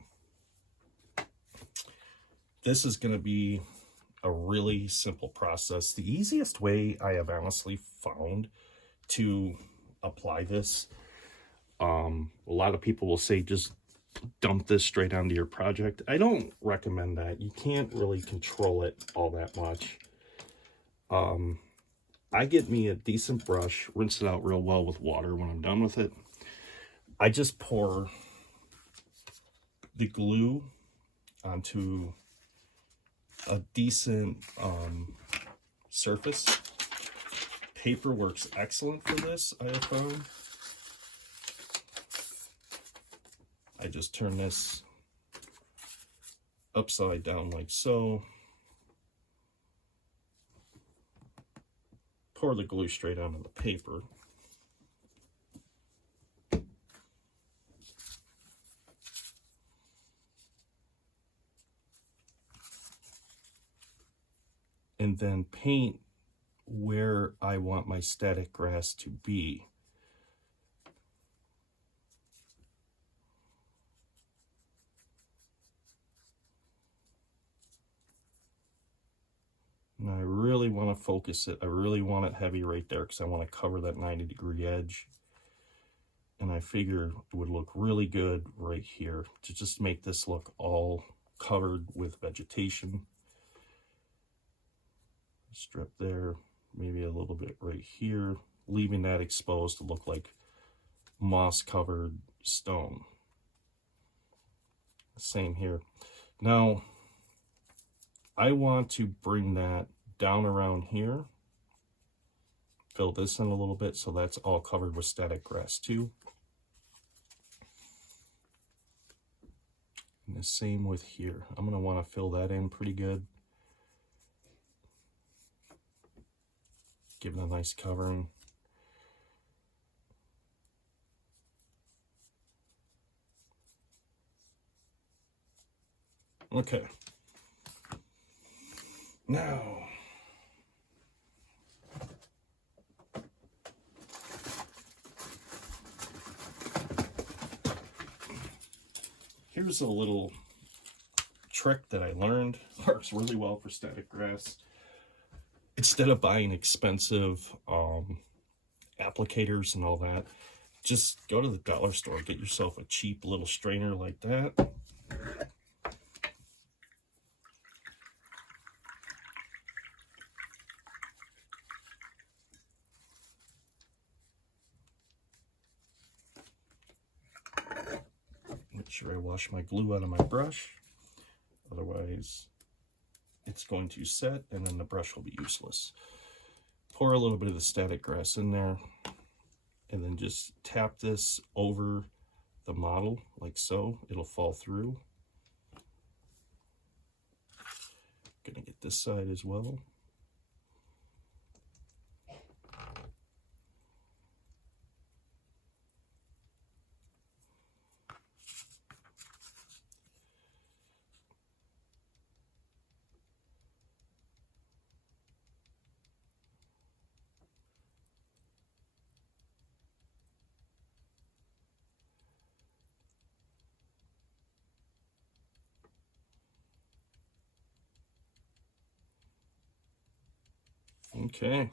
This is going to be a really simple process. The easiest way I have honestly found to apply this, a lot of people will say just dump this straight onto your project. I don't recommend that. You can't really control it all that much. I get me a decent brush, rinse it out real well with water when I'm done with it. I just pour the glue onto a decent surface. Paper works excellent for this, I have found. I just turn this upside down like so. Pour the glue straight onto the paper. And then paint where I want my static grass to be. And I really want to focus it. I really want it heavy right there because I want to cover that 90-degree edge. And I figure it would look really good right here to just make this look all covered with vegetation. Strip there, maybe a little bit right here, leaving that exposed to look like moss-covered stone. Same here. Now, I want to bring that down around here, fill this in a little bit so that's all covered with static grass too. And the same with here. I'm going to want to fill that in pretty good. Give it a nice covering. Okay. Now, here's a little trick that I learned. Works really well for static grass. Instead of buying expensive applicators and all that, just go to the dollar store, get yourself a cheap little strainer like that. Make sure I wash my glue out of my brush, otherwise it's going to set and then the brush will be useless. Pour a little bit of the static grass in there and then just tap this over the model like so. It'll fall through. Gonna get this side as well. Okay,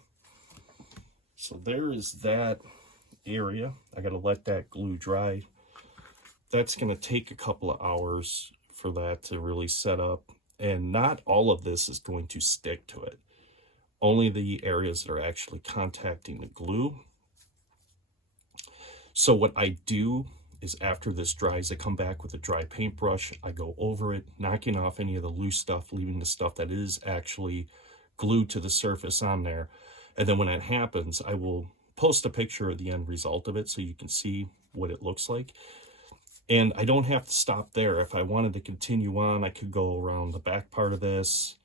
so there is that area. I gotta let that glue dry. That's gonna take a couple of hours for that to really set up, and not all of this is going to stick to it. Only the areas that are actually contacting the glue. So what I do is after this dries, I come back with a dry paintbrush. I go over it, knocking off any of the loose stuff, leaving the stuff that is actually glued to the surface on there. And then when that happens, I will post a picture of the end result of it so you can see what it looks like. And I don't have to stop there. If I wanted to continue on, I could go around the back part of this,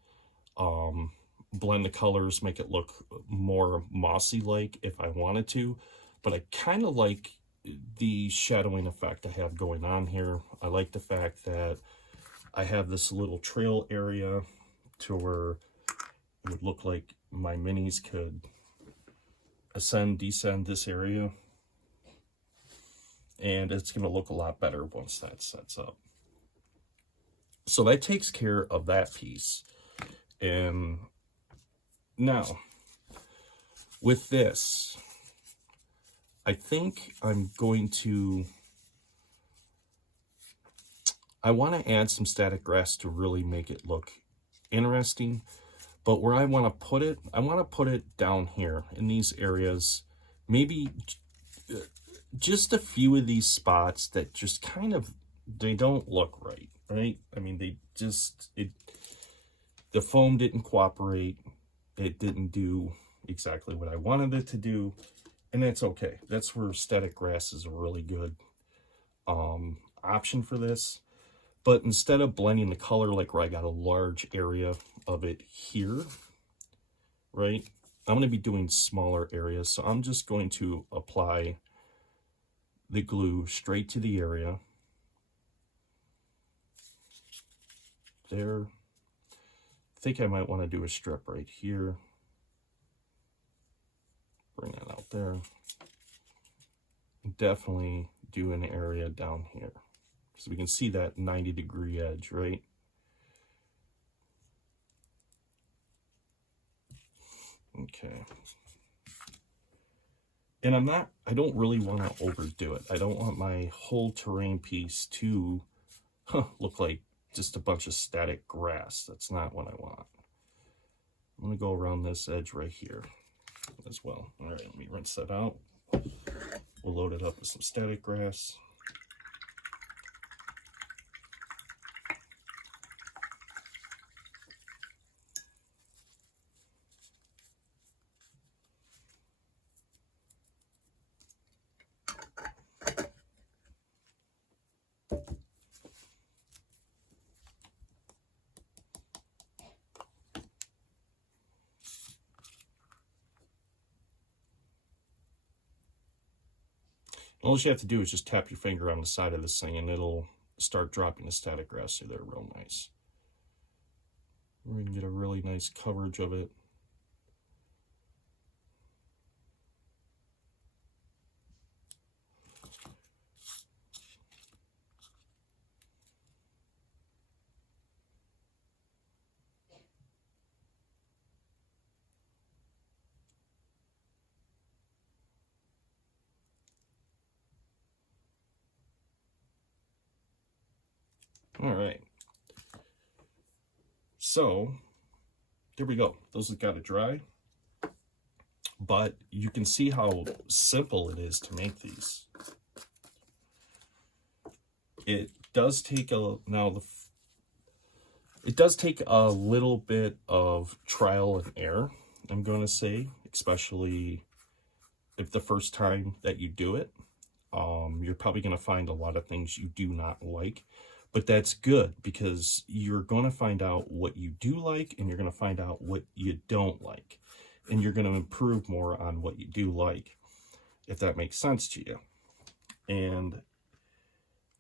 blend the colors, make it look more mossy like if I wanted to. But I kind of like the shadowing effect I have going on here. I like the fact that I have this little trail area to where it would look like my minis could ascend, descend this area. And it's going to look a lot better once that sets up. So that takes care of that piece. And now, with this, I think I'm going to, I want to add some static grass to really make it look interesting. But where I want to put it, I want to put it down here in these areas. Maybe just a few of these spots that just kind of, they don't look right, right? I mean, they just, the foam didn't cooperate. It didn't do exactly what I wanted it to do. And that's okay. That's where static grass is a really good option for this. But instead of blending the color like where I got a large area of it here, right? I'm going to be doing smaller areas. So I'm just going to apply the glue straight to the area. There. I think I might want to do a strip right here. Bring it out there. Definitely do an area down here. So we can see that 90-degree edge, right? Okay. And I don't really want to overdo it. I don't want my whole terrain piece to look like just a bunch of static grass. That's not what I want. I'm going to go around this edge right here as well. All right, let me rinse that out. We'll load it up with some static grass. All you have to do is just tap your finger on the side of this thing and it'll start dropping the static grass through there real nice. We can get a really nice coverage of it. All right. So there we go. Those have got to dry. But you can see how simple it is to make these. It does take it does take a little bit of trial and error, I'm going to say, especially if the first time that you do it. You're probably going to find a lot of things you do not like. But that's good because you're going to find out what you do like and you're going to find out what you don't like. And you're going to improve more on what you do like, if that makes sense to you. And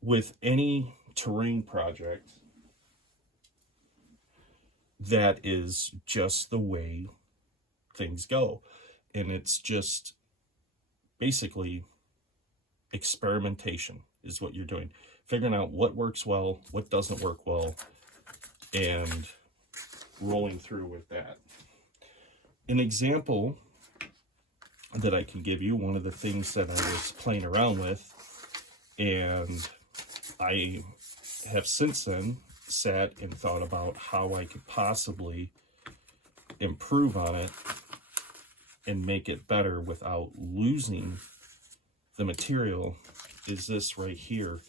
with any terrain project, that is just the way things go. And it's just basically experimentation is what you're doing. Figuring out what works well, what doesn't work well, and rolling through with that. An example that I can give you, one of the things that I was playing around with, and I have since then sat and thought about how I could possibly improve on it and make it better without losing the material, is this right here.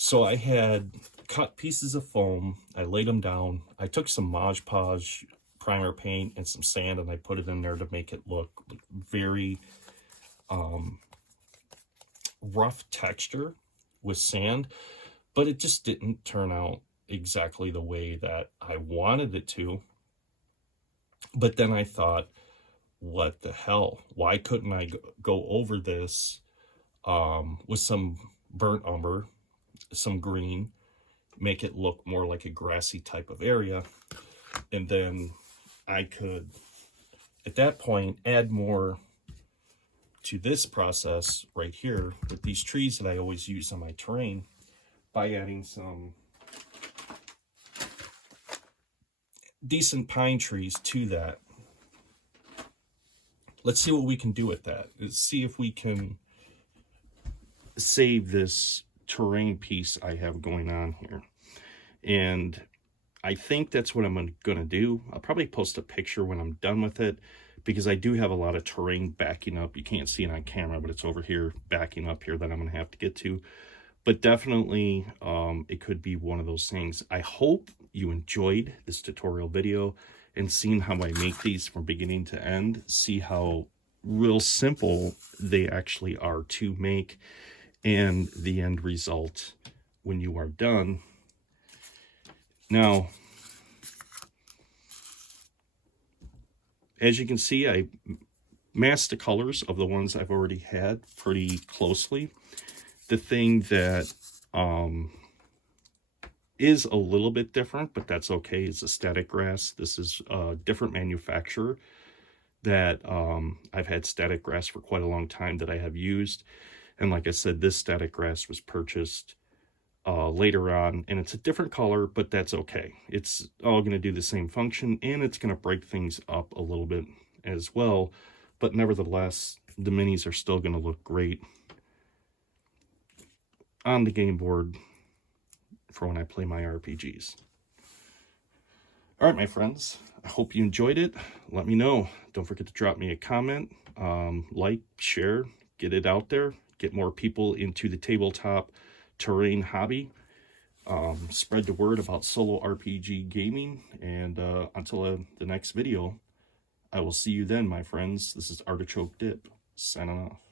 So I had cut pieces of foam, I laid them down, I took some Mod Podge primer paint and some sand and I put it in there to make it look very rough texture with sand, but it just didn't turn out exactly the way that I wanted it to. But then I thought, what the hell? Why couldn't I go over this with some burnt umber, some green, make it look more like a grassy type of area. And then I could, at that point, add more to this process right here with these trees that I always use on my terrain by adding some decent pine trees to that. Let's see what we can do with that. Let's see if we can save this terrain piece I have going on here. And I think that's what I'm gonna do. I'll probably post a picture when I'm done with it, because I do have a lot of terrain backing up. You can't see it on camera, but it's over here backing up here that I'm gonna have to get to. But definitely it could be one of those things. I hope you enjoyed this tutorial video and seeing how I make these from beginning to end. See how real simple they actually are to make, and the end result when you are done. Now, as you can see, I masked the colors of the ones I've already had pretty closely. The thing that is a little bit different, but that's okay, is the static grass. This is a different manufacturer that I've had static grass for quite a long time that I have used. And like I said, this static grass was purchased later on, and it's a different color, but that's okay. It's all going to do the same function, and it's going to break things up a little bit as well. But nevertheless, the minis are still going to look great on the game board for when I play my RPGs. All right, my friends, I hope you enjoyed it. Let me know. Don't forget to drop me a comment, like, share, get it out there, get more people into the tabletop terrain hobby. Spread the word about solo RPG gaming, and until the next video, I will see you then, my friends. This is Artichoke Dip, signing off.